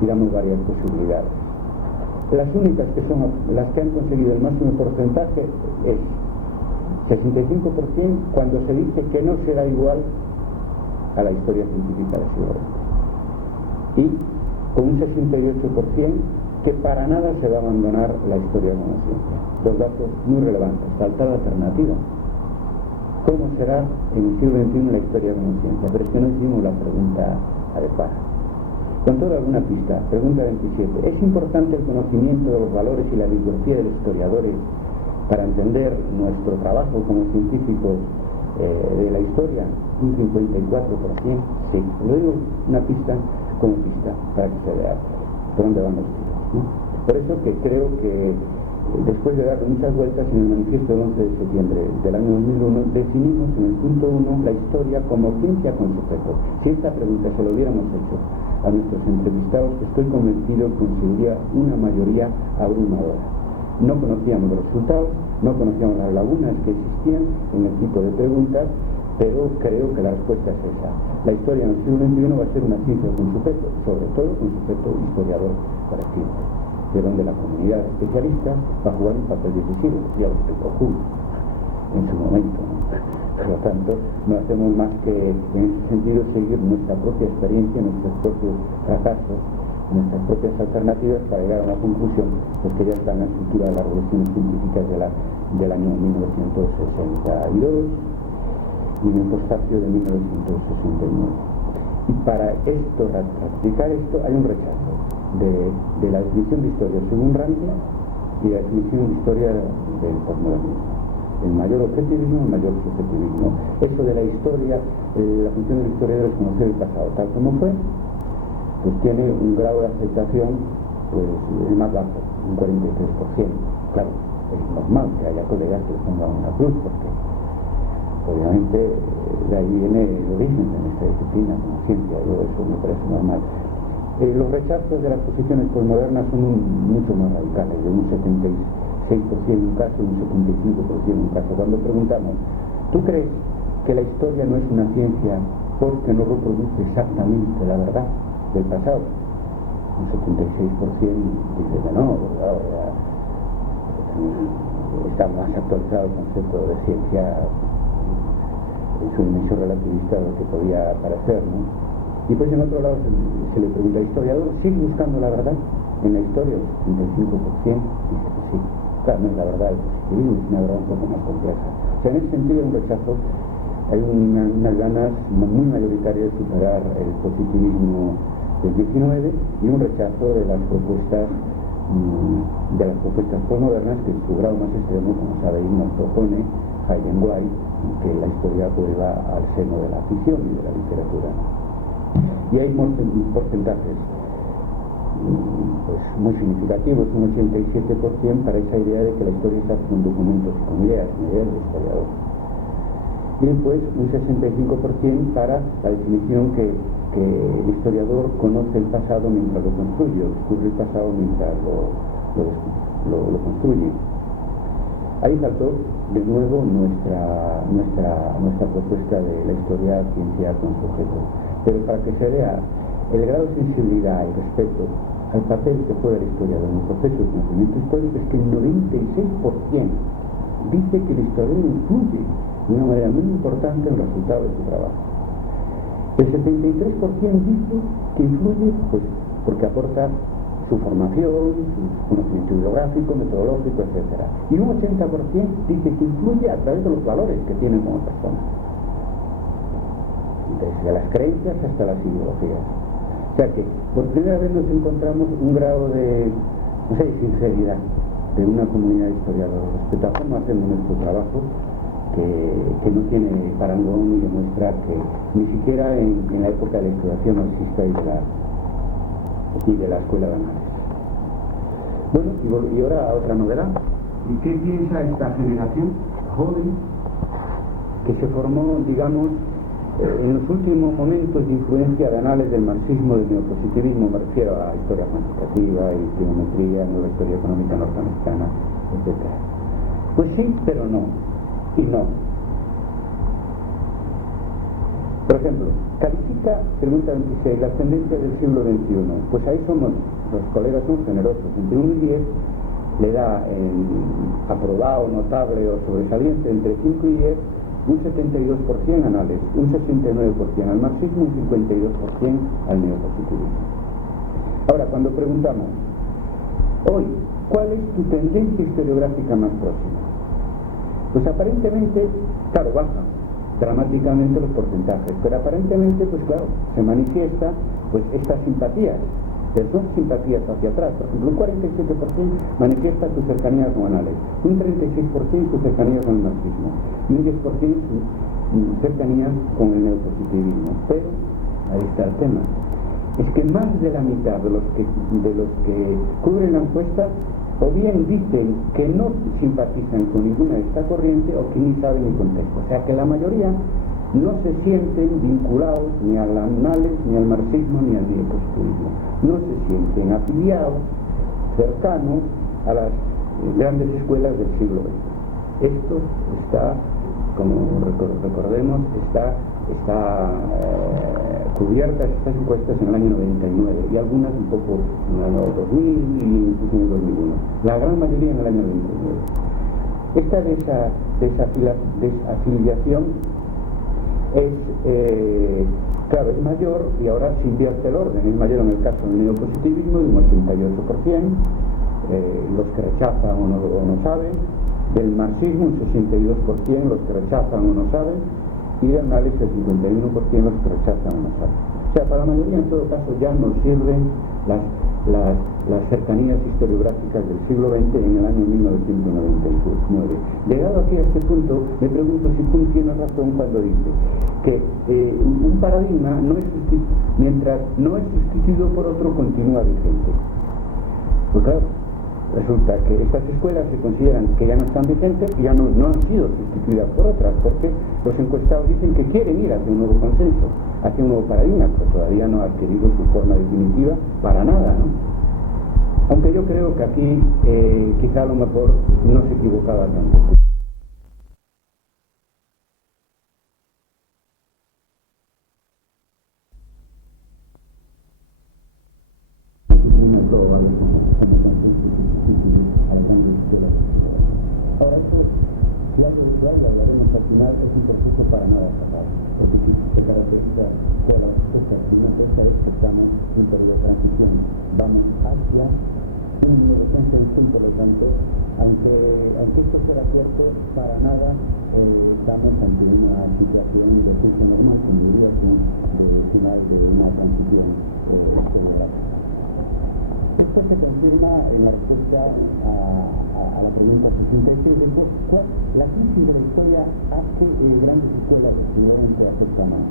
Digamos varias posibilidades. Las únicas que son las que han conseguido el máximo porcentaje es 65% cuando se dice que no será igual a la historia científica del siglo XX. Y con un 68% que para nada se va a abandonar la historia como ciencia. Dos datos muy relevantes. Falta la alternativa. ¿Cómo será en el siglo XXI la historia como ciencia? Pero es que no hicimos la pregunta adecuada. Con toda alguna pista, pregunta 27. ¿Es importante el conocimiento de los valores y la bibliografía de los historiadores para entender nuestro trabajo como científicos de la historia? Un 54%, sí. Le doy una pista como pista para que se vea por dónde van los tiros, ¿no? Por eso que creo que después de dar muchas vueltas en el manifiesto del 11 de septiembre del año 2001, definimos en el punto 1 la historia como ciencia con sujeto. Si esta pregunta se lo hubiéramos hecho a nuestros entrevistados, estoy convencido que conseguiría una mayoría abrumadora. No conocíamos los resultados, no conocíamos las lagunas que existían en el tipo de preguntas, pero creo que la respuesta es esa. La historia en el siglo XXI va a ser una ciencia con sujeto, sobre todo con sujeto historiador por escrito, de donde la comunidad especialista va a jugar un papel decisivo, ya lo explicó Hull en su momento, ¿no? Por lo tanto, no hacemos más que, en ese sentido, seguir nuestra propia experiencia, nuestros propios fracasos, nuestras propias alternativas para llegar a una conclusión, pues que ya está en la estructura de las revoluciones científicas del año 1962 y en el pospacio de 1969. Y para esto, ratificar esto, hay un rechazo de la definición de historia según Randall y la definición de historia del posmodernismo. El mayor objetivismo, el mayor subjetivismo. Eso de la historia, la función del historiador es conocer el pasado tal como fue, pues tiene un grado de aceptación, pues el más bajo, un 43%. Claro, es normal que haya colegas que le pongan una cruz, porque obviamente de ahí viene el origen de nuestra disciplina como ciencia, yo eso me parece normal. Los rechazos de las posiciones posmodernas son mucho más radicales, de un 76% en un caso y un 75% en un caso. Cuando preguntamos, ¿tú crees que la historia no es una ciencia porque no reproduce exactamente la verdad del pasado? Un 76% dice que no, ¿verdad? Está más actualizado el concepto de ciencia en su dimensión relativista de lo que podía parecer, ¿no? Y pues en otro lado se le pregunta al historiador, ¿sigue buscando la verdad en la historia? El 85% dice que sí. Claro, no es la verdad del positivismo, es una verdad un poco más compleja. O sea, en ese sentido hay un rechazo, hay unas ganas muy mayoritarias de superar el positivismo del 19 y un rechazo de las propuestas posmodernas que en su grado más extremo, como sabéis, nos propone Hayden White, que la historia vuelva al seno de la ficción y de la literatura. Y hay porcentajes pues muy significativos, un 87% para esa idea de que la historia está con documentos y con ideas del historiador. Y después un 65% para la definición que el historiador conoce el pasado mientras lo construye, o descubre el pasado mientras lo construye. Ahí saltó de nuevo nuestra propuesta de la historia ciencia con sujeto. Pero para que se vea el grado de sensibilidad y respeto al papel que juega la historia en el proceso de conocimiento histórico es que el 96% dice que el historiador influye de una manera muy importante en el resultado de su trabajo. El 73% dice que influye pues, porque aporta su formación, su conocimiento bibliográfico, metodológico, etc. Y un 80% dice que influye a través de los valores que tienen como personas, desde las creencias hasta las ideologías. O sea que por primera vez nos encontramos un grado de, no sé, sinceridad de una comunidad de historiadores respecto a cómo hacemos nuestro trabajo, que no tiene parangón y demuestra que ni siquiera en la época de la exploración marxista y de la escuela de análisis. Bueno, y ahora otra novedad. ¿Y qué piensa esta generación joven que se formó, digamos, en los últimos momentos de influencia de análisis del marxismo, del neopositivismo? Me refiero a historia cuantitativa y geometría, nueva historia económica norteamericana, etc. Pues sí, pero no. Y no. Por ejemplo, califica, pregunta 26, las tendencias del siglo XXI. Pues ahí somos, los colegas son generosos, entre 1 y 10, le da aprobado, notable o sobresaliente entre 5 y 10, un 72% anales, un 69% al marxismo, un 52% al neopositivismo. Ahora, cuando preguntamos, hoy, ¿cuál es tu tendencia historiográfica más próxima? Pues aparentemente, claro, bajan dramáticamente los porcentajes, pero aparentemente, pues claro, se manifiesta pues estas simpatías, que son simpatías hacia atrás. Por ejemplo, un 47% manifiesta su cercanía con anales, un 36% su cercanía con el marxismo y un 10% su cercanía con el neopositivismo. Pero ahí está el tema, es que más de la mitad de los que cubren la encuesta o bien dicen que no simpatizan con ninguna de esta corriente o que ni saben el contexto. O sea que la mayoría no se sienten vinculados ni al anales, ni al marxismo, ni al neopositivismo. No se sienten afiliados, cercanos a las grandes escuelas del siglo XX. Esto está, como recordemos, está cubiertas estas encuestas en el año 99 y algunas un poco en el año 2000 y incluso en el 2001. La gran mayoría en el año 99. Esta desafiliación es, claro, es mayor y ahora se invierte el orden. Es mayor en el caso del neopositivismo, un 88%, los que rechazan o no saben, del marxismo un 62%, los que rechazan o no saben, y de análisis el 51% los que rechazan una parte. O sea, para la mayoría en todo caso ya nos sirven las cercanías historiográficas del siglo XX en el año 1999. Llegado aquí a este punto, me pregunto si Kuhn tiene razón cuando dice que un paradigma mientras no es sustituido por otro, continúa vigente. Pues claro, resulta que estas escuelas se consideran que ya no están vigentes y ya no han sido sustituidas por otras, porque los encuestados dicen que quieren ir hacia un nuevo consenso, hacia un nuevo paradigma, pero todavía no ha adquirido su forma definitiva para nada, ¿no? Aunque yo creo que aquí quizá a lo mejor no se equivocaba tanto. Ahora esto, si alguien trae, lo hablaremos al final, es un proceso para nada acabado, porque se caracteriza por la respuesta de una cosa es que estamos en un periodo de transición, vamos hacia un nuevo consenso y por lo tanto, aunque esto fuera cierto, para nada estamos ante una situación de curso normal, como diría, final de una transición general. Esto se confirma en la respuesta a la pregunta 63, la crisis de la historia hace grandes escuelas de estudiantes a esta mano.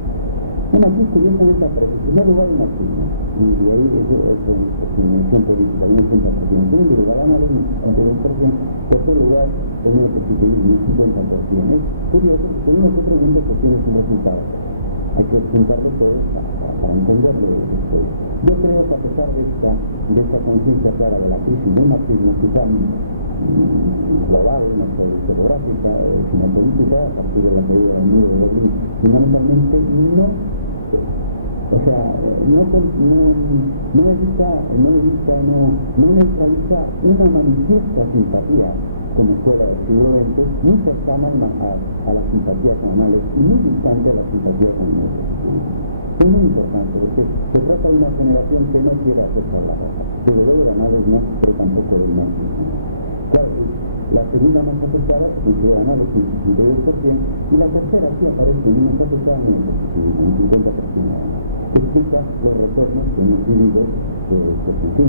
Una crisis curiosamente aparece en primer lugar en la crisis, y ahí es una elección política, una interpretación. En segundo lugar, la marina, en demostración, que fue lugar en el positivismo, el 50%. Es curioso, que uno se pregunta por qué no se resultado. Hay que juntarlo todo para entenderlo. Yo creo que a pesar de esta conciencia clara de la crisis de un marxismo quizá global, no geográfica, sino política, a partir de la teoría del mundo de Berlín, fundamentalmente no neutraliza una manifiesta simpatía como fuera del siglo XX, muy cercana a las simpatías anales y muy distante a las simpatías anales. Es muy importante, porque se trata de una generación que no quiere hacer por la cosa, que lo ve anales no pero tampoco el marxismo. La segunda más afectada es el análisis del 52%, y la tercera sí aparece en un afectada en el 50%. Se explica los retornos que hemos vivido desde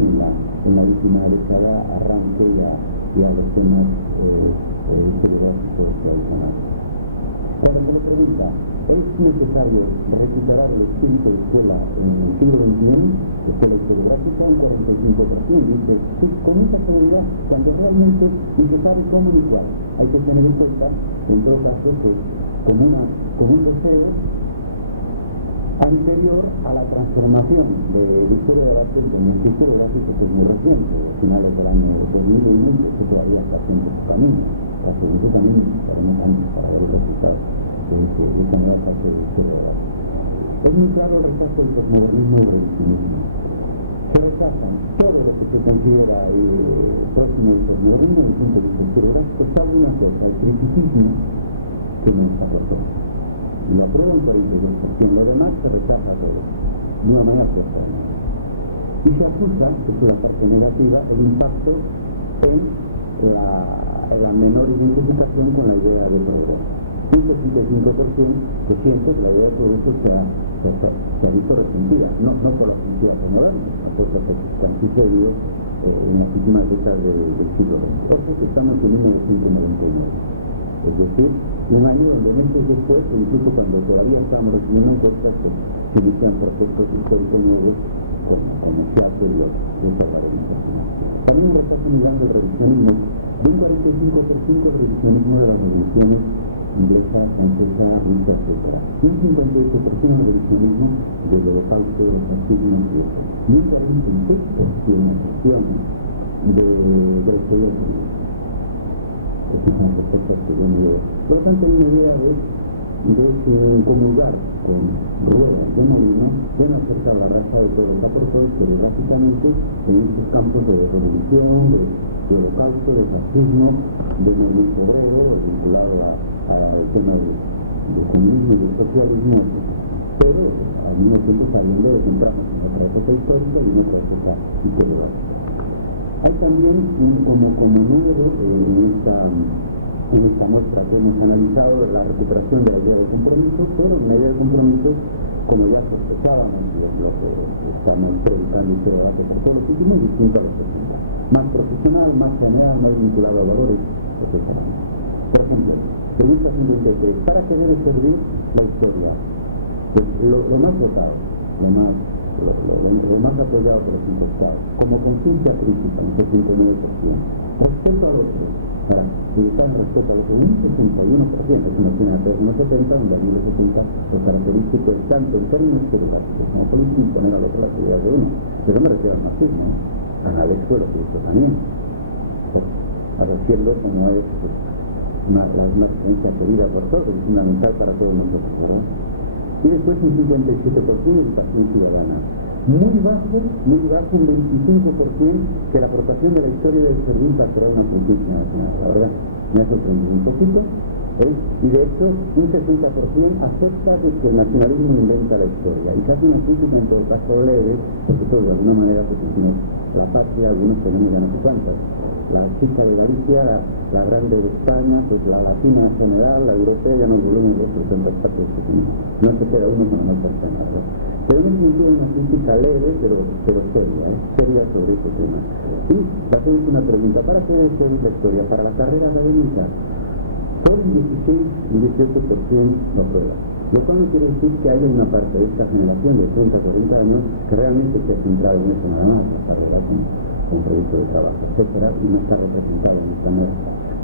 en la última década, arranque y a los temas historiográficos tradicionales. Ahora se nos pregunta, ¿es necesario recuperar el espíritu de escuela en el siglo XXI? Escuela historiográfica, un 45%, dice, sí, con mucha seguridad, cuando realmente ni se sabe cómo ni cuál. Hay que tener en cuenta, en todo caso, que como un deseo anterior a la transformación de la historia de arte en el historiográfico, que es muy reciente, finales del año 2001, que todavía está haciendo su camino. Haciendo también haremos años para ver los resultados de esa nueva fase de la historia. Es muy claro el rechazo del posmodernismo y del revisionismo. Se rechazan todo lo que se considera próximo al se rechaza todo, de una manera cercana. Y se acusa, que es una parte negativa, el impacto en la menor identificación con la idea de progreso. Un 65% de ciencias, la idea de progreso se ha visto resentida, no por las ciencias modernas, por lo que han sucedido en las últimas décadas del siglo XX, porque estamos en 1939. Es decir, un año donde meses después, incluso cuando todavía estábamos recibiendo encuestas, se inician procesos históricos nuevos como se hace de los internacionales. También nos está acumulando el revisionismo de un 45% de revisionismo de las revoluciones inglesa, francesa, rusa, etc. Y un 58% de revisionismo del holocausto de los siglos XIX. Mientras hay un contexto de organización de la historia de por lo tanto, hay una idea de comulgar con ruedas de molino, de no acercar la raza de todos los apóstoles, pero básicamente en estos campos de revolución, de holocausto, de fascismo, de movimiento obrero, vinculado al tema del comunismo y del socialismo, pero al mismo tiempo sabiendo de encontrarnos en otra época histórica y en otra época ideológica. Hay también como número en esta muestra que hemos analizado la recuperación de la idea de compromiso, pero una idea de compromiso, como ya sospechábamos, y es lo que estamos predicando y todo debate por todos los últimos, distinto a los 70. Más profesional, más general, más vinculado a valores, etc. Por ejemplo, pregunta 53, ¿para qué debe servir la historia? Pues lo más votado, lo más apoyado por los encuestados, como conciencia crítica, un 69%. Respeto al otro, para evitar el respeto al otro, un 61%, eso no tiene que ver con los 70, donde a nivel 70 lo característico es tanto en términos educativos como políticos imponer al otro las ideas de uno. Pero me refiero al marxismo, ¿no? Canales fue lo que hizo también, pareciendo como es una experiencia querida por todos, es fundamental para todo el mundo, ¿verdad? Y después un 57% de educación ciudadana. Muy bajo, un 25% que la aportación de la historia debe servir para crear una conciencia nacional. La verdad, me ha sorprendido un poquito. Y de hecho, un 60% acepta de que el nacionalismo inventa la historia. Y casi un 15% en todo caso leve, porque todos de alguna manera pues decimos la patria, algunos tenemos ya no sé cuántas. La chica de Galicia, la grande de España, pues la latina general, la europea, ya nos volvemos los tantas partes que tenemos. No se queda uno con no pasa nada. Pero es una crítica leve, pero seria, seria sobre este tema. Y hacemos una pregunta, ¿para qué debe servir la historia? ¿Para la carrera académica? Solo un 16 y 18% no prueba. Lo cual no quiere decir que haya una parte de esta generación de 30 40 años que realmente esté centrada en eso nada más, con proyecto de trabajo, etcétera, y no está representado en esta manera.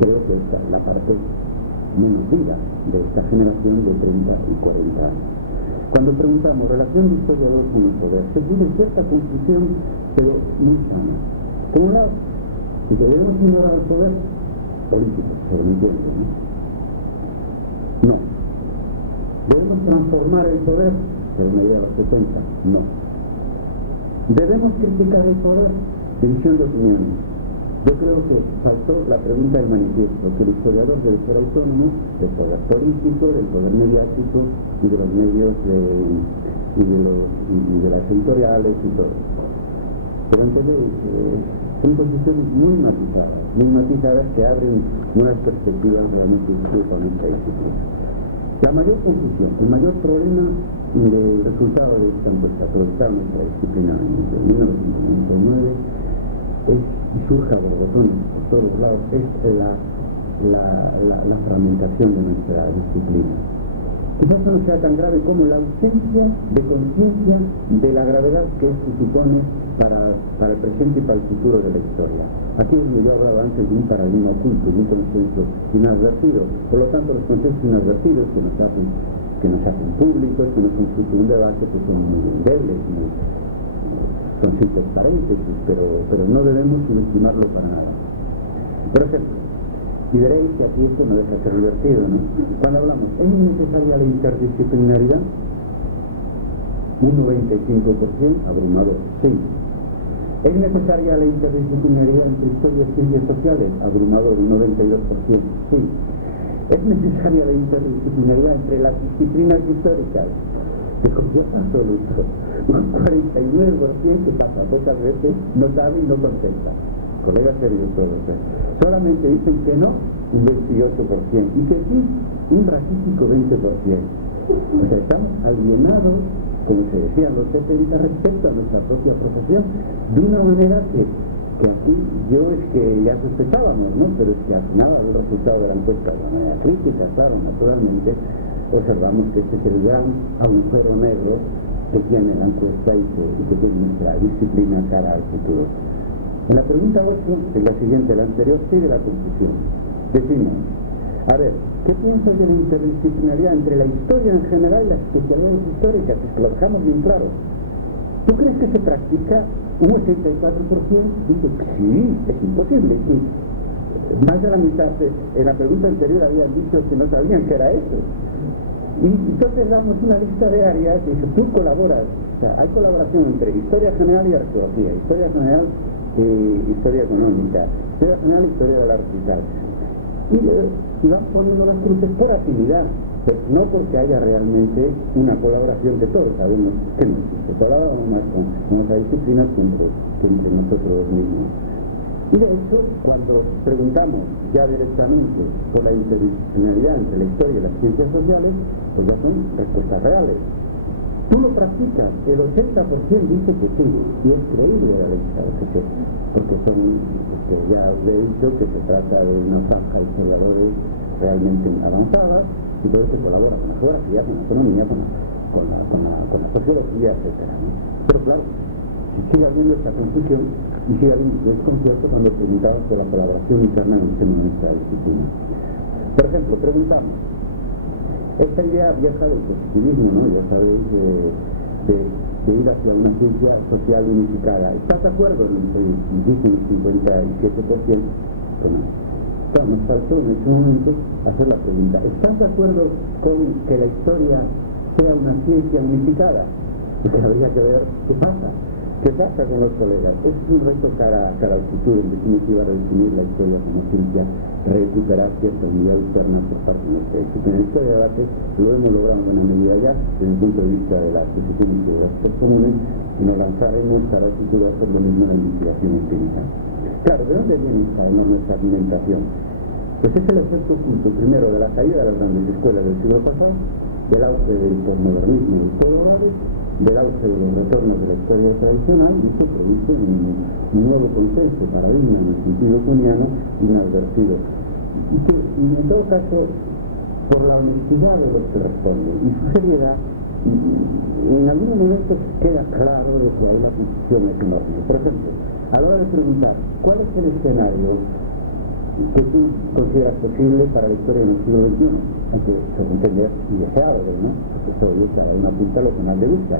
Creo que esta es la parte menos viva de esta generación de 30 y 40 años. Cuando preguntamos relación de historiador con el poder, se tiene cierta confusión, pero muy sana. Por un lado, si debemos ignorar el poder político, se lo entiende, ¿no? No. ¿Debemos transformar el poder? Que es una idea de los 70. No. ¿Debemos criticar el poder? División de opiniones. Yo creo que faltó la pregunta del manifiesto, que el historiador debe ser autónomo del poder político, del poder mediático y de los medios y de las editoriales y todo. Pero entonces son posiciones muy matizadas que abren unas perspectivas realmente con esta disciplina. La mayor confusión, el mayor problema del resultado de esta encuesta, aprovechar nuestra disciplina en 1999, y surge a borbotones por todos los lados, es la fragmentación de nuestra disciplina. Quizás no sea tan grave como la ausencia de conciencia de la gravedad que esto supone para el presente y para el futuro de la historia. Aquí es donde yo hablaba antes de un paradigma oculto, de un consenso inadvertido. Por lo tanto, los consensos inadvertidos que nos hacen públicos, que no son fruto de un debate, que son muy endebles, son simples paréntesis, pero no debemos subestimarlo para nada. Por ejemplo, y veréis que aquí esto no deja de ser divertido, ¿no? Cuando hablamos, ¿es necesaria la interdisciplinaridad? Un 95% abrumador, sí. ¿Es necesaria la interdisciplinaridad entre historia y ciencias sociales? Abrumador, un 92%, sí. ¿Es necesaria la interdisciplinaridad entre las disciplinas históricas? de confianza absoluta. Un 49% que pasa pocas veces no sabe y no contesta. Colegas serios todos. Solamente dicen que no, un 28%. Y que sí, un raquítico 20%. O sea, estamos alienados, como se decía en los 70, respecto a nuestra propia profesión, de una manera que aquí yo es que ya sospechábamos, ¿no? Pero es que al final el resultado de la encuesta, de manera crítica, claro, naturalmente, observamos que este es el gran agujero negro que tiene la encuesta y que tiene nuestra disciplina cara al futuro. En la pregunta 8, es la siguiente, la anterior, sigue la conclusión. Decimos, a ver, ¿qué piensas de la interdisciplinaridad entre la historia en general y las especialidades históricas? Es que lo dejamos bien claro. ¿Tú crees que se practica? Un 84% dice que sí, es imposible. Sí. Más de la mitad, en la pregunta anterior habían dicho que no sabían qué era eso. Y entonces damos una lista de áreas y dice, tú colaboras. O sea, hay colaboración entre historia general y arqueología, historia general y historia económica, historia general y historia del arte y tal. Y van poniendo las cruces por afinidad, pero no porque haya realmente una colaboración que todos sabemos que no existe. Colaboramos más con otras disciplinas que entre nosotros mismos. Y de hecho, cuando preguntamos ya directamente por la interdisciplinaridad entre la historia y las ciencias sociales, pues ya son respuestas reales. Tú lo practicas, el 80% dice que sí, y es creíble la ley, porque son, ya os he dicho que se trata de una franja de historiadores realmente avanzada, y todo eso colabora con la geografía, con la economía, con la sociología, etc. ¿no? Pero claro, si sigue habiendo esta confusión y sigue habiendo desconcierto cuando preguntamos por la colaboración interna en el seno de nuestra disciplina. Por ejemplo, preguntamos, esta idea vieja del positivismo, ¿no? Ya sabéis, de ir hacia una ciencia social unificada. ¿Estás de acuerdo? Dice un 57%. Claro, nos faltó en ese momento hacer la pregunta, ¿estás de acuerdo con que la historia sea una ciencia unificada? Porque habría que ver qué pasa. ¿Qué pasa con los colegas? Es un reto cara al futuro, en definitiva, redefinir la historia como ciencia, recuperar cierta unidad interna por parte de nuestra disciplina. En la historia de debate lo hemos logrado en buena medida ya, desde el punto de vista de la adquisición y de los comunes, y nos lanzaremos cara al futuro a hacer lo mismo en la investigación empírica. Claro, ¿de dónde viene esta enorme fragmentación? Pues es el efecto oculto, primero, de la caída de las grandes escuelas del siglo pasado, del auge del posmodernismo y del postgrado, del auge de los retornos de la historia tradicional, y se produce un nuevo consenso, paradigma en el sentido kuniano inadvertido. Y que, en todo caso, por la honestidad de los que responden y su seriedad, en algunos momentos queda claro de que hay una confusión enorme. Por ejemplo, a la hora de preguntar, ¿cuál es el escenario que tú consideras posible para la historia del siglo XXI? Hay que entender y deseado, ¿no? Porque esto hay una punta a lo que más le gusta.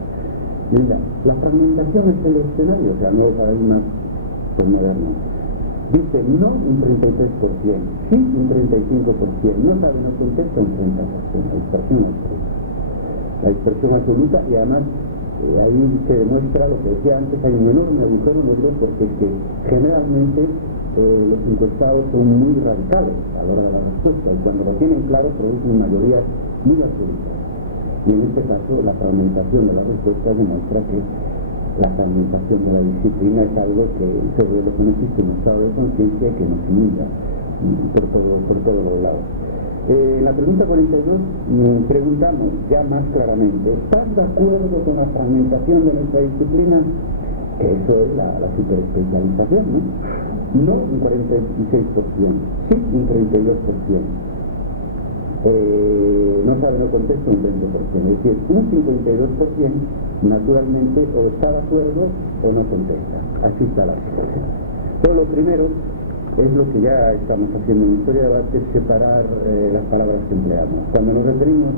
Mira, la fragmentación es el escenario, o sea, no es paradigmas modernos. Dice no un 33%, sí un 35%, no sabe, no contesta un 30%, la dispersión absoluta, y además ahí se demuestra lo que decía antes, hay un enorme agujero negro, porque es que generalmente los encuestados son muy radicales a la hora de la respuesta, y cuando lo tienen claro producen mayorías muy absolutas. Y en este caso la fragmentación de la respuesta demuestra que la fragmentación de la disciplina es algo que sobre lo que no existe un estado de conciencia y que nos inunda por todos los lados. En la pregunta 42 preguntamos ya más claramente, ¿estás de acuerdo con la fragmentación de nuestra disciplina? Que eso es la superespecialización, ¿no? No un 46%, sí un 32%. No sabe, no contesta un 20%, es decir, un 52% naturalmente o está de acuerdo o no contesta. Así está la situación. Pero lo primero es lo que ya estamos haciendo en Historia de Debate, es separar las palabras que empleamos. Cuando nos referimos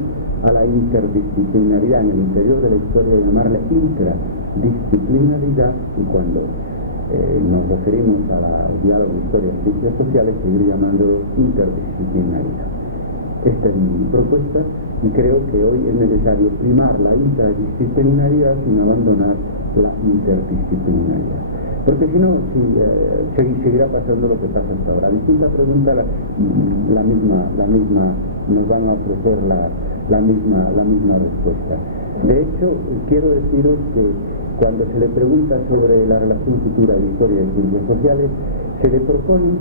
a la interdisciplinaridad en el interior de la historia, llamarla intradisciplinaridad, y cuando nos referimos al diálogo de historia y ciencias sociales, seguir llamándolo interdisciplinaridad. Esta es mi propuesta, y creo que hoy es necesario primar la interdisciplinaridad sin abandonar la interdisciplinaridad. Porque si no, seguirá pasando lo que pasa hasta ahora. Distinta pregunta, la misma, nos van a ofrecer la misma respuesta. De hecho, quiero deciros que cuando se le pregunta sobre la relación futura de historia y ciencias sociales, se le propone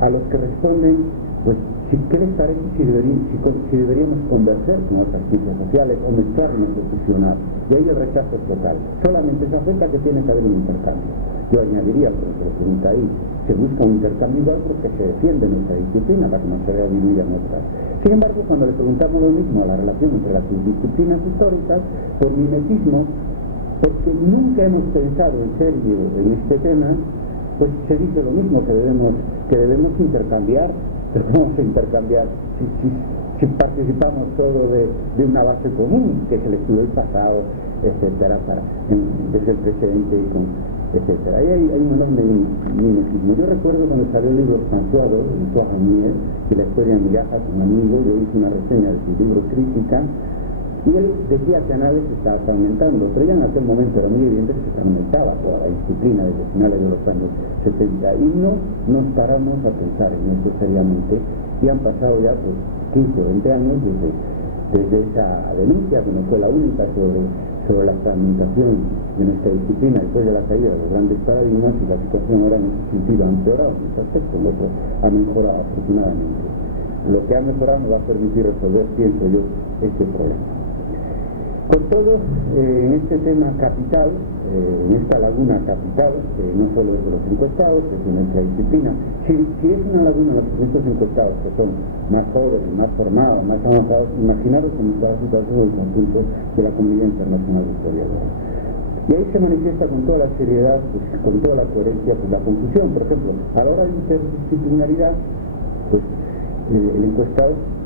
a los que responden, pues, ¿qué les parece si deberíamos converger con otras ciencias sociales o mezclarnos o fusionar? Y ahí el rechazo es total. Solamente se acepta que tiene que haber un intercambio. Yo añadiría, porque se pregunta ahí, se busca un intercambio igual porque se defiende nuestra disciplina, la que no se vea dividida en otras. Sin embargo, cuando le preguntamos lo mismo a la relación entre las disciplinas históricas, por mimetismo, porque nunca hemos pensado en serio en este tema, pues se dice lo mismo, que debemos intercambiar. Pero ¿cómo se intercambiar si participamos todos de una base común, que es el estudio del pasado, etcétera, desde el presente y etcétera? Ahí hay un enorme mimetismo. Yo recuerdo cuando salió el libro François Mier y la historia de Migajas, un amigo, yo hice una reseña de su libro Crítica, y él decía que Anales estaba fragmentando, pero ya en aquel momento era muy evidente que se fragmentaba toda la disciplina desde finales de los años 70, y no nos paramos a pensar en esto seriamente, y han pasado ya pues 15 o 20 años desde esa denuncia, que no fue la única, sobre la fragmentación de nuestra disciplina después de la caída de los grandes paradigmas, y la situación ahora en ese sentido ha empeorado en ese aspecto, lo que ha mejorado afortunadamente. Lo que ha mejorado nos va a permitir resolver, pienso yo, este problema. Con todo, en este tema capital, en esta laguna capital, que no solo es de los encuestados, es de nuestra disciplina, si es una laguna de los sujetos encuestados, que son más jóvenes, más formados, más avanzados, imaginaros cómo está la situación del conjunto de la comunidad internacional de historiadores. Y ahí se manifiesta con toda la seriedad, pues, con toda la coherencia, pues, la confusión. Por ejemplo, a la hora de interdisciplinaridad, pues el encuestado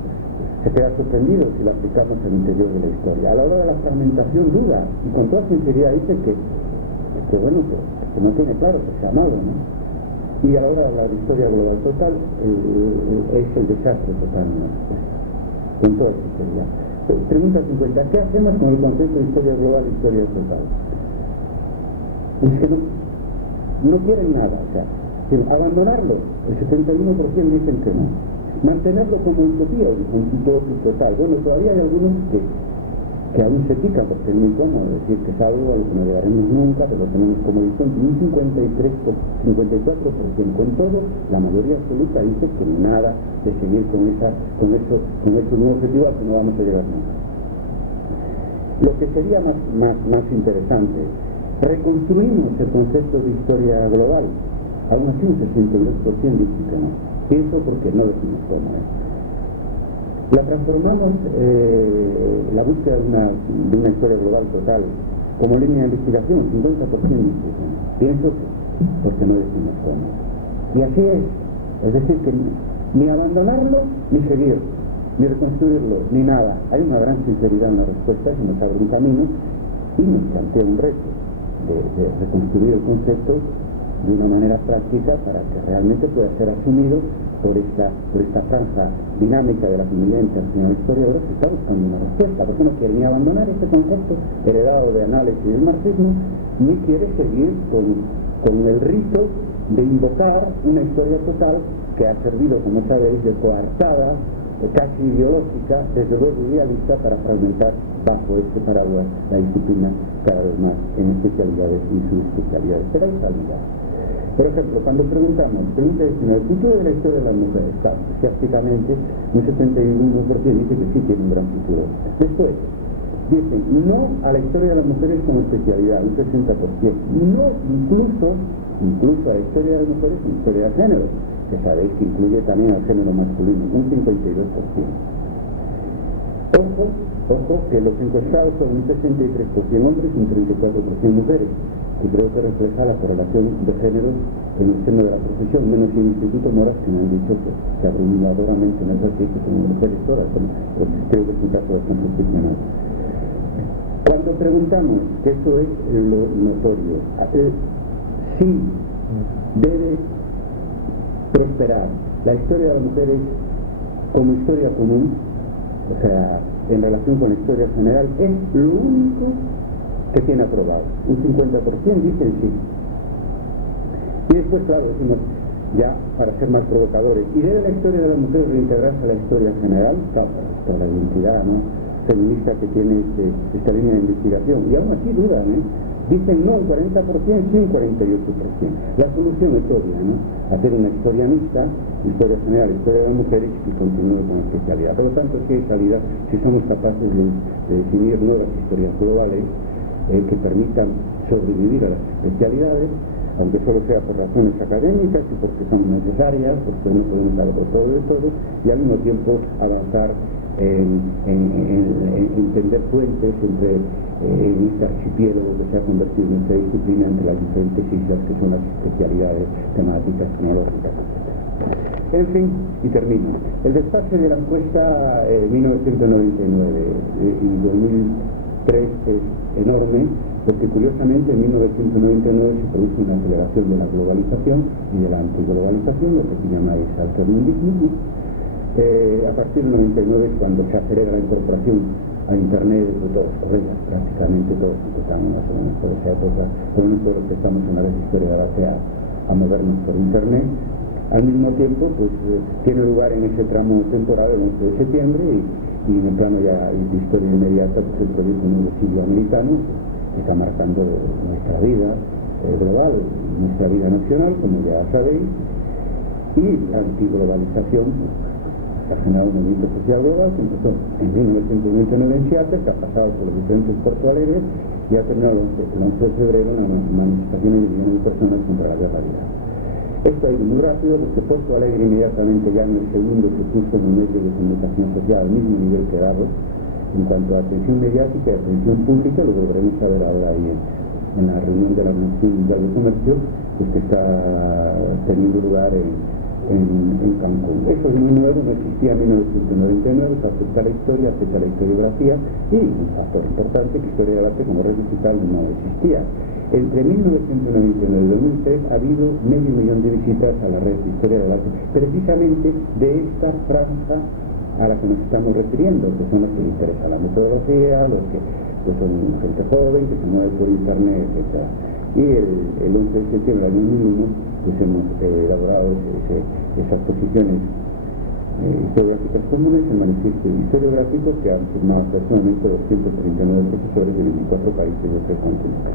se queda sorprendido si lo aplicamos al interior de la historia. A la hora de la fragmentación duda, y con toda sinceridad dice que no tiene claro que sea malo, ¿no? Y a la hora de la historia global total, es el desastre total, ¿no? Con toda sinceridad. Pregunta 50, ¿qué hacemos con el concepto de historia global y historia total? Es que no quieren nada, o sea, abandonarlo, el 71% dicen que no. Mantenerlo como utopía, el concepto total. Bueno, todavía hay algunos que aún se pican, porque es muy cómodo decir que es algo a lo que no llegaremos nunca, que lo tenemos como horizonte, y un 54% en todo, la mayoría absoluta dice que nada de seguir con un objetivo al que no vamos a llegar nunca. Lo que sería más interesante, reconstruimos el concepto de historia global. Aún así un 62% dice que no. Pienso porque no decimos cómo es. La transformamos, la búsqueda de una historia global total, como línea de investigación, 50% dice que no. Pienso porque no decimos cómo. Y así es decir, que ni abandonarlo, ni seguir, ni reconstruirlo, ni nada. Hay una gran sinceridad en la respuesta, se nos abre un camino y nos plantea un reto de reconstruir el concepto de una manera práctica para que realmente pueda ser asumido por esta franja dinámica de la comunidad internacional de historiadores que está buscando una respuesta, porque no quiere ni abandonar este concepto heredado de análisis del marxismo, ni quiere seguir con el rito de invocar una historia total que ha servido, como sabéis, de coartada, casi ideológica, desde luego idealista, para fragmentar bajo este paraguas la disciplina cada vez más en especialidades y subespecialidades. Pero hay salida. Por ejemplo, cuando pregunta el futuro de la historia de las mujeres, está escépticamente un 71% dice que sí tiene un gran futuro. Después, dicen no a la historia de las mujeres como especialidad, un 60%. No incluso a la historia de las mujeres como historia de género, que sabéis que incluye también al género masculino, un 52%. Ojo, que los encuestados son un 63% hombres y un 34% mujeres, que creo que refleja la correlación de género en el seno de la profesión, menos que en el Instituto Moras, que me han dicho que abrumadoramente no es así, que son mujeres todas, pero creo que es un caso bastante excepcional. Cuando preguntamos, que eso es lo notorio, sí debe prosperar la historia de las mujeres como historia común, o sea, en relación con la historia general, es lo único que tiene aprobado. Un 50% dicen sí. Y después, claro, decimos, ya para ser más provocadores, ¿y debe la historia de las mujeres reintegrarse a la historia general? Claro, para la identidad, ¿no? feminista que tiene esta línea de investigación, y aún así dudan, dicen no el 40%, sí el 48%. La solución es obvia, ¿no? Hacer una historia mixta, historia general, historia de las mujeres, y continúe con especialidad. Por lo tanto, si hay salida, si somos capaces de definir nuevas historias globales que permitan sobrevivir a las especialidades, aunque solo sea por razones académicas y porque son necesarias, porque no podemos hablar de todo, y al mismo tiempo avanzar en entender puentes entre este archipiélago que se ha convertido en esta disciplina entre las diferentes islas que son las especialidades temáticas, tecnológicas, etc. En fin, y termino. El desfase de la encuesta 1999 y 2003 es enorme, porque curiosamente en 1999 se produce una aceleración de la globalización y de la antiglobalización, lo que aquí llamáis altermundismo. A partir del 99 es cuando se acelera la incorporación a Internet de todos los colegas, prácticamente todos empezamos más o menos por esa época, pero nosotros empezamos en la historia de la CEA a movernos por Internet. Al mismo tiempo, pues tiene lugar en ese tramo temporal el 11 de septiembre y en el plano ya de historia inmediata, pues se produce un nuevo siglo americano que está marcando nuestra vida global, nuestra vida nacional, como ya sabéis, y la antiglobalización ha generado un movimiento social global que empezó en 1999 en Seattle, que ha pasado por los diferentes Porto Alegre y ha terminado el 11 de febrero en las manifestaciones de millones de personas contra la guerra de Irak. Esto ha ido muy rápido porque Porto Alegre inmediatamente ya en el segundo se puso en un medio de comunicación social al mismo nivel que Davos en cuanto a atención mediática y atención pública. Lo volveremos a ver ahora ahí en la reunión de la Organización Mundial de Comercio, pues que está teniendo lugar en Cancún. Eso es muy nuevo, no existía en 1999, se acepta la historia, acepta la historiografía y un factor importante que historia del arte como red digital no existía. Entre 1999 y 2003 ha habido 500.000 de visitas a la red de historia del arte, precisamente de esta franja a la que nos estamos refiriendo, que son los que les interesa la metodología, los que son gente joven, que se mueve por internet, etc. Y el 11 de septiembre del año 2001 pues hemos elaborado esas posiciones historiográficas comunes, el manifiesto historiográfico que han firmado personalmente 239 profesores de 24 países de 3 continentes.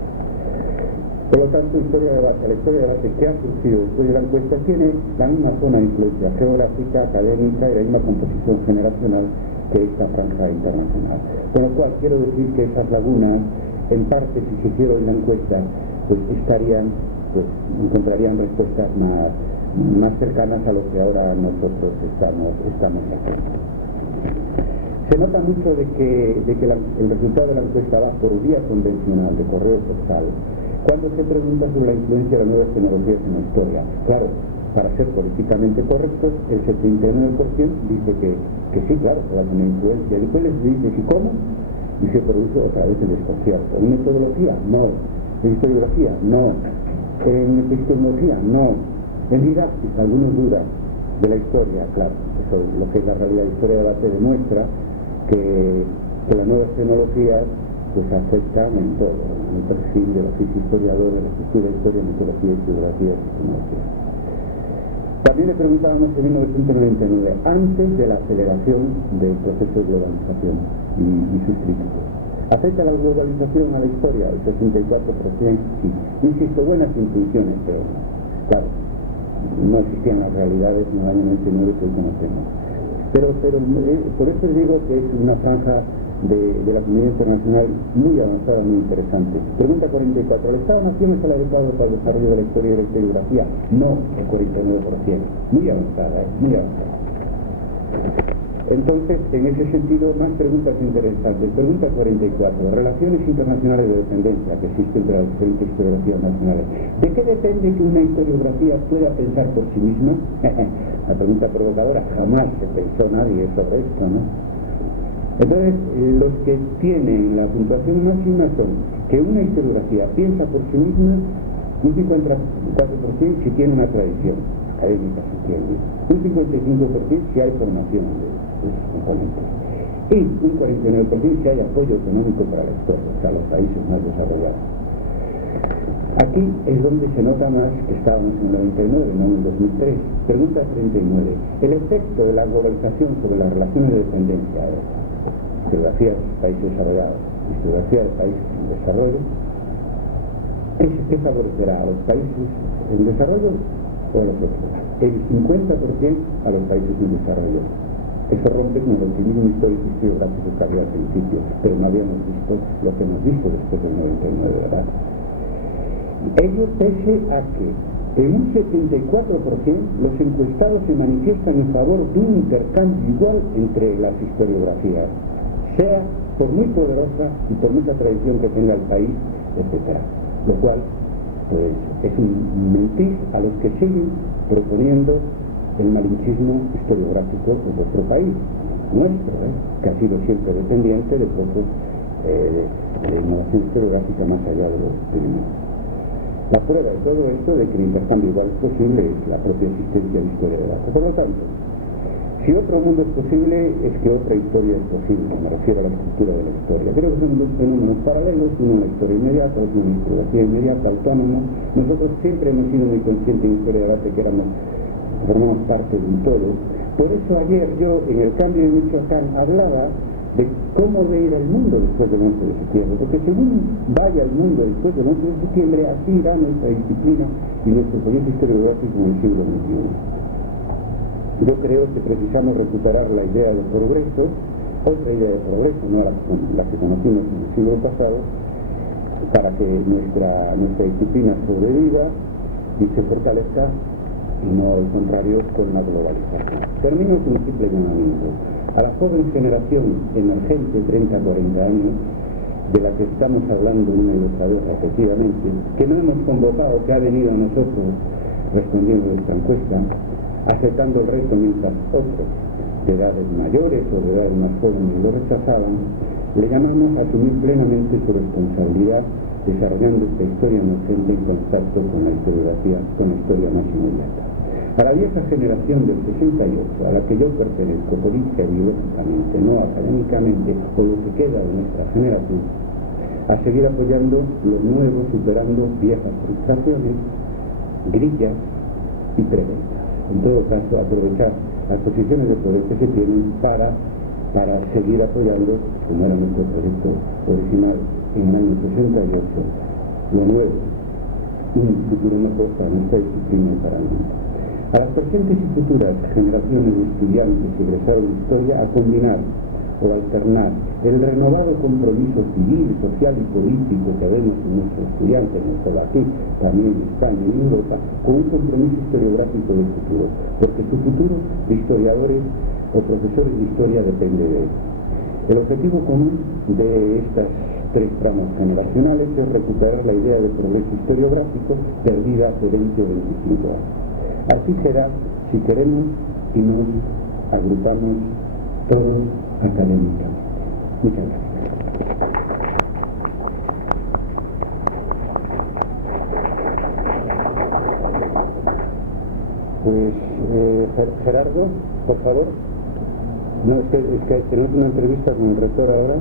Por lo tanto, la historia de base que ha surgido después de la encuesta tiene la misma zona de influencia geográfica, académica y la misma composición generacional que esta franja internacional. Con lo cual, quiero decir que esas lagunas, en parte, si se hicieron la encuesta, pues encontrarían respuestas más cercanas a lo que ahora nosotros estamos haciendo. Se nota mucho de que el resultado de la encuesta va por vía convencional de correo postal cuando se pregunta sobre la influencia de las nuevas tecnologías en la historia. Claro, para ser políticamente correctos, el 79% dice que sí, claro, que va a tener influencia. Y después les dice, ¿y cómo? Y se produce a través del desconcierto. ¿En metodología? No. ¿En historiografía? No. ¿En epistemología? No. En didáctica, algunas dudas de la historia, claro. Eso es lo que es la realidad. La historia del arte demuestra que las nuevas tecnologías pues afectan en todo, en el perfil del oficio historiador, de la estructura de historia, metodología, historiografía, epistemología. También le preguntábamos en 1999, antes de la aceleración del proceso de globalización y sus críticos. ¿Afecta la globalización a la historia? El 64% sí. Insisto, buenas intenciones, pero claro, no existían las realidades en el año 99 que hoy conocemos. Pero por eso digo que es una franja de la comunidad internacional muy avanzada, muy interesante. Pregunta 44. ¿El Estado-Nación es el adecuado para el desarrollo de la historia y de la historiografía? No, el 49%. Muy avanzada, muy avanzada. Entonces, en ese sentido, más preguntas interesantes. Pregunta 44. Relaciones internacionales de dependencia que existen entre las diferentes historiografías nacionales. ¿De qué depende que una historiografía pueda pensar por sí misma? La pregunta provocadora, jamás se pensó nadie sobre esto, ¿no? Entonces, los que tienen la puntuación máxima son que una historiografía piensa por sí misma un 54% si tiene una tradición académica, si entiende, un 55% si hay formación de esos componentes, y un 49% si hay apoyo económico para la historia, o sea, los países más desarrollados. Aquí es donde se nota más que estábamos en el 99, no en el 2003. Pregunta 39. El efecto de la globalización sobre las relaciones de dependencia. historiografía de países desarrollados, historiografía de países en desarrollo, ¿qué favorecerá a los países en desarrollo o a los otros? El 50% a los países en desarrollo. Eso rompe con el optimismo histórico y geográfico que había al principio, pero no habíamos visto lo que hemos visto después del 99, ¿verdad? Ello pese a que en un 74% los encuestados se manifiestan en favor de un intercambio igual entre las historiografías, sea por muy poderosa y por mucha tradición que tenga el país, etc. Lo cual, pues, es un mentir a los que siguen proponiendo el malinchismo historiográfico de nuestro país, nuestro, que ha sido siempre dependiente de poco de innovación historiográfica más allá de lo experimento. La prueba de todo esto de que el intercambio igual es posible es la propia existencia de historia de datos. Por lo tanto, si otro mundo es posible, es que otra historia es posible. Me refiero a la estructura de la historia. Creo que son dos fenómenos paralelos, uno la historia inmediata, otro una historiografía inmediata, autónoma. Nosotros siempre hemos sido muy conscientes en historia de datos que formamos parte de un todo. Por eso ayer yo, en el cambio de Michoacán, hablaba de cómo de ir al mundo después del 11 de septiembre, porque según vaya el mundo después del 11 de septiembre, así irá nuestra disciplina y nuestro proyecto historiográfico en el siglo XXI. Yo creo que precisamos recuperar la idea del progreso, otra idea de progreso, no la que conocimos en el siglo pasado, para que nuestra disciplina sobreviva y se fortalezca, y no al contrario con la globalización. Termino con un simple llamamiento a la joven generación emergente, 30-40 años, de la que estamos hablando una y otra vez efectivamente, que no hemos convocado, que ha venido a nosotros respondiendo a esta encuesta, aceptando el reto mientras otros de edades mayores o de edades más jóvenes lo rechazaban. Le llamamos a asumir plenamente su responsabilidad desarrollando esta historia emergente en contacto con la historiografía, con la historia más inmediata. A la vieja generación del 68, a la que yo pertenezco política y biológicamente, no académicamente, o lo que queda de nuestra generación, a seguir apoyando lo nuevo, superando viejas frustraciones, grillas y preventas. En todo caso, aprovechar las posiciones de poder que se tienen para seguir apoyando, como era nuestro proyecto original en el año 68, lo nuevo, un futuro mejor para nuestra disciplina y para el mundo. A las presentes y futuras generaciones de estudiantes y egresados de historia a combinar o alternar el renovado compromiso civil, social y político que vemos en nuestros estudiantes, no solo aquí, también en España y en Europa, con un compromiso historiográfico del futuro, porque su futuro de historiadores o profesores de historia depende de él. El objetivo común de estas tres tramas generacionales es recuperar la idea de progreso historiográfico perdida hace 20 o 25 años. Así será si queremos y nos agrupamos todos académicamente. Muchas gracias. Pues, Gerardo, por favor. No, es que tenemos una entrevista con el rector ahora.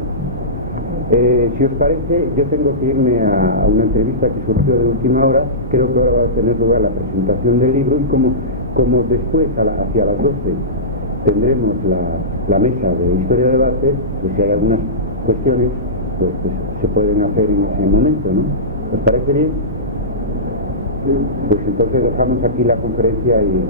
Si os parece, yo tengo que irme a una entrevista que surgió de última hora. Creo que ahora va a tener lugar la presentación del libro y como después, hacia las 12, tendremos la mesa de historia de debate, pues si hay algunas cuestiones, pues se pueden hacer en ese momento, ¿no? ¿Os parece bien? Sí. Pues entonces dejamos aquí la conferencia y...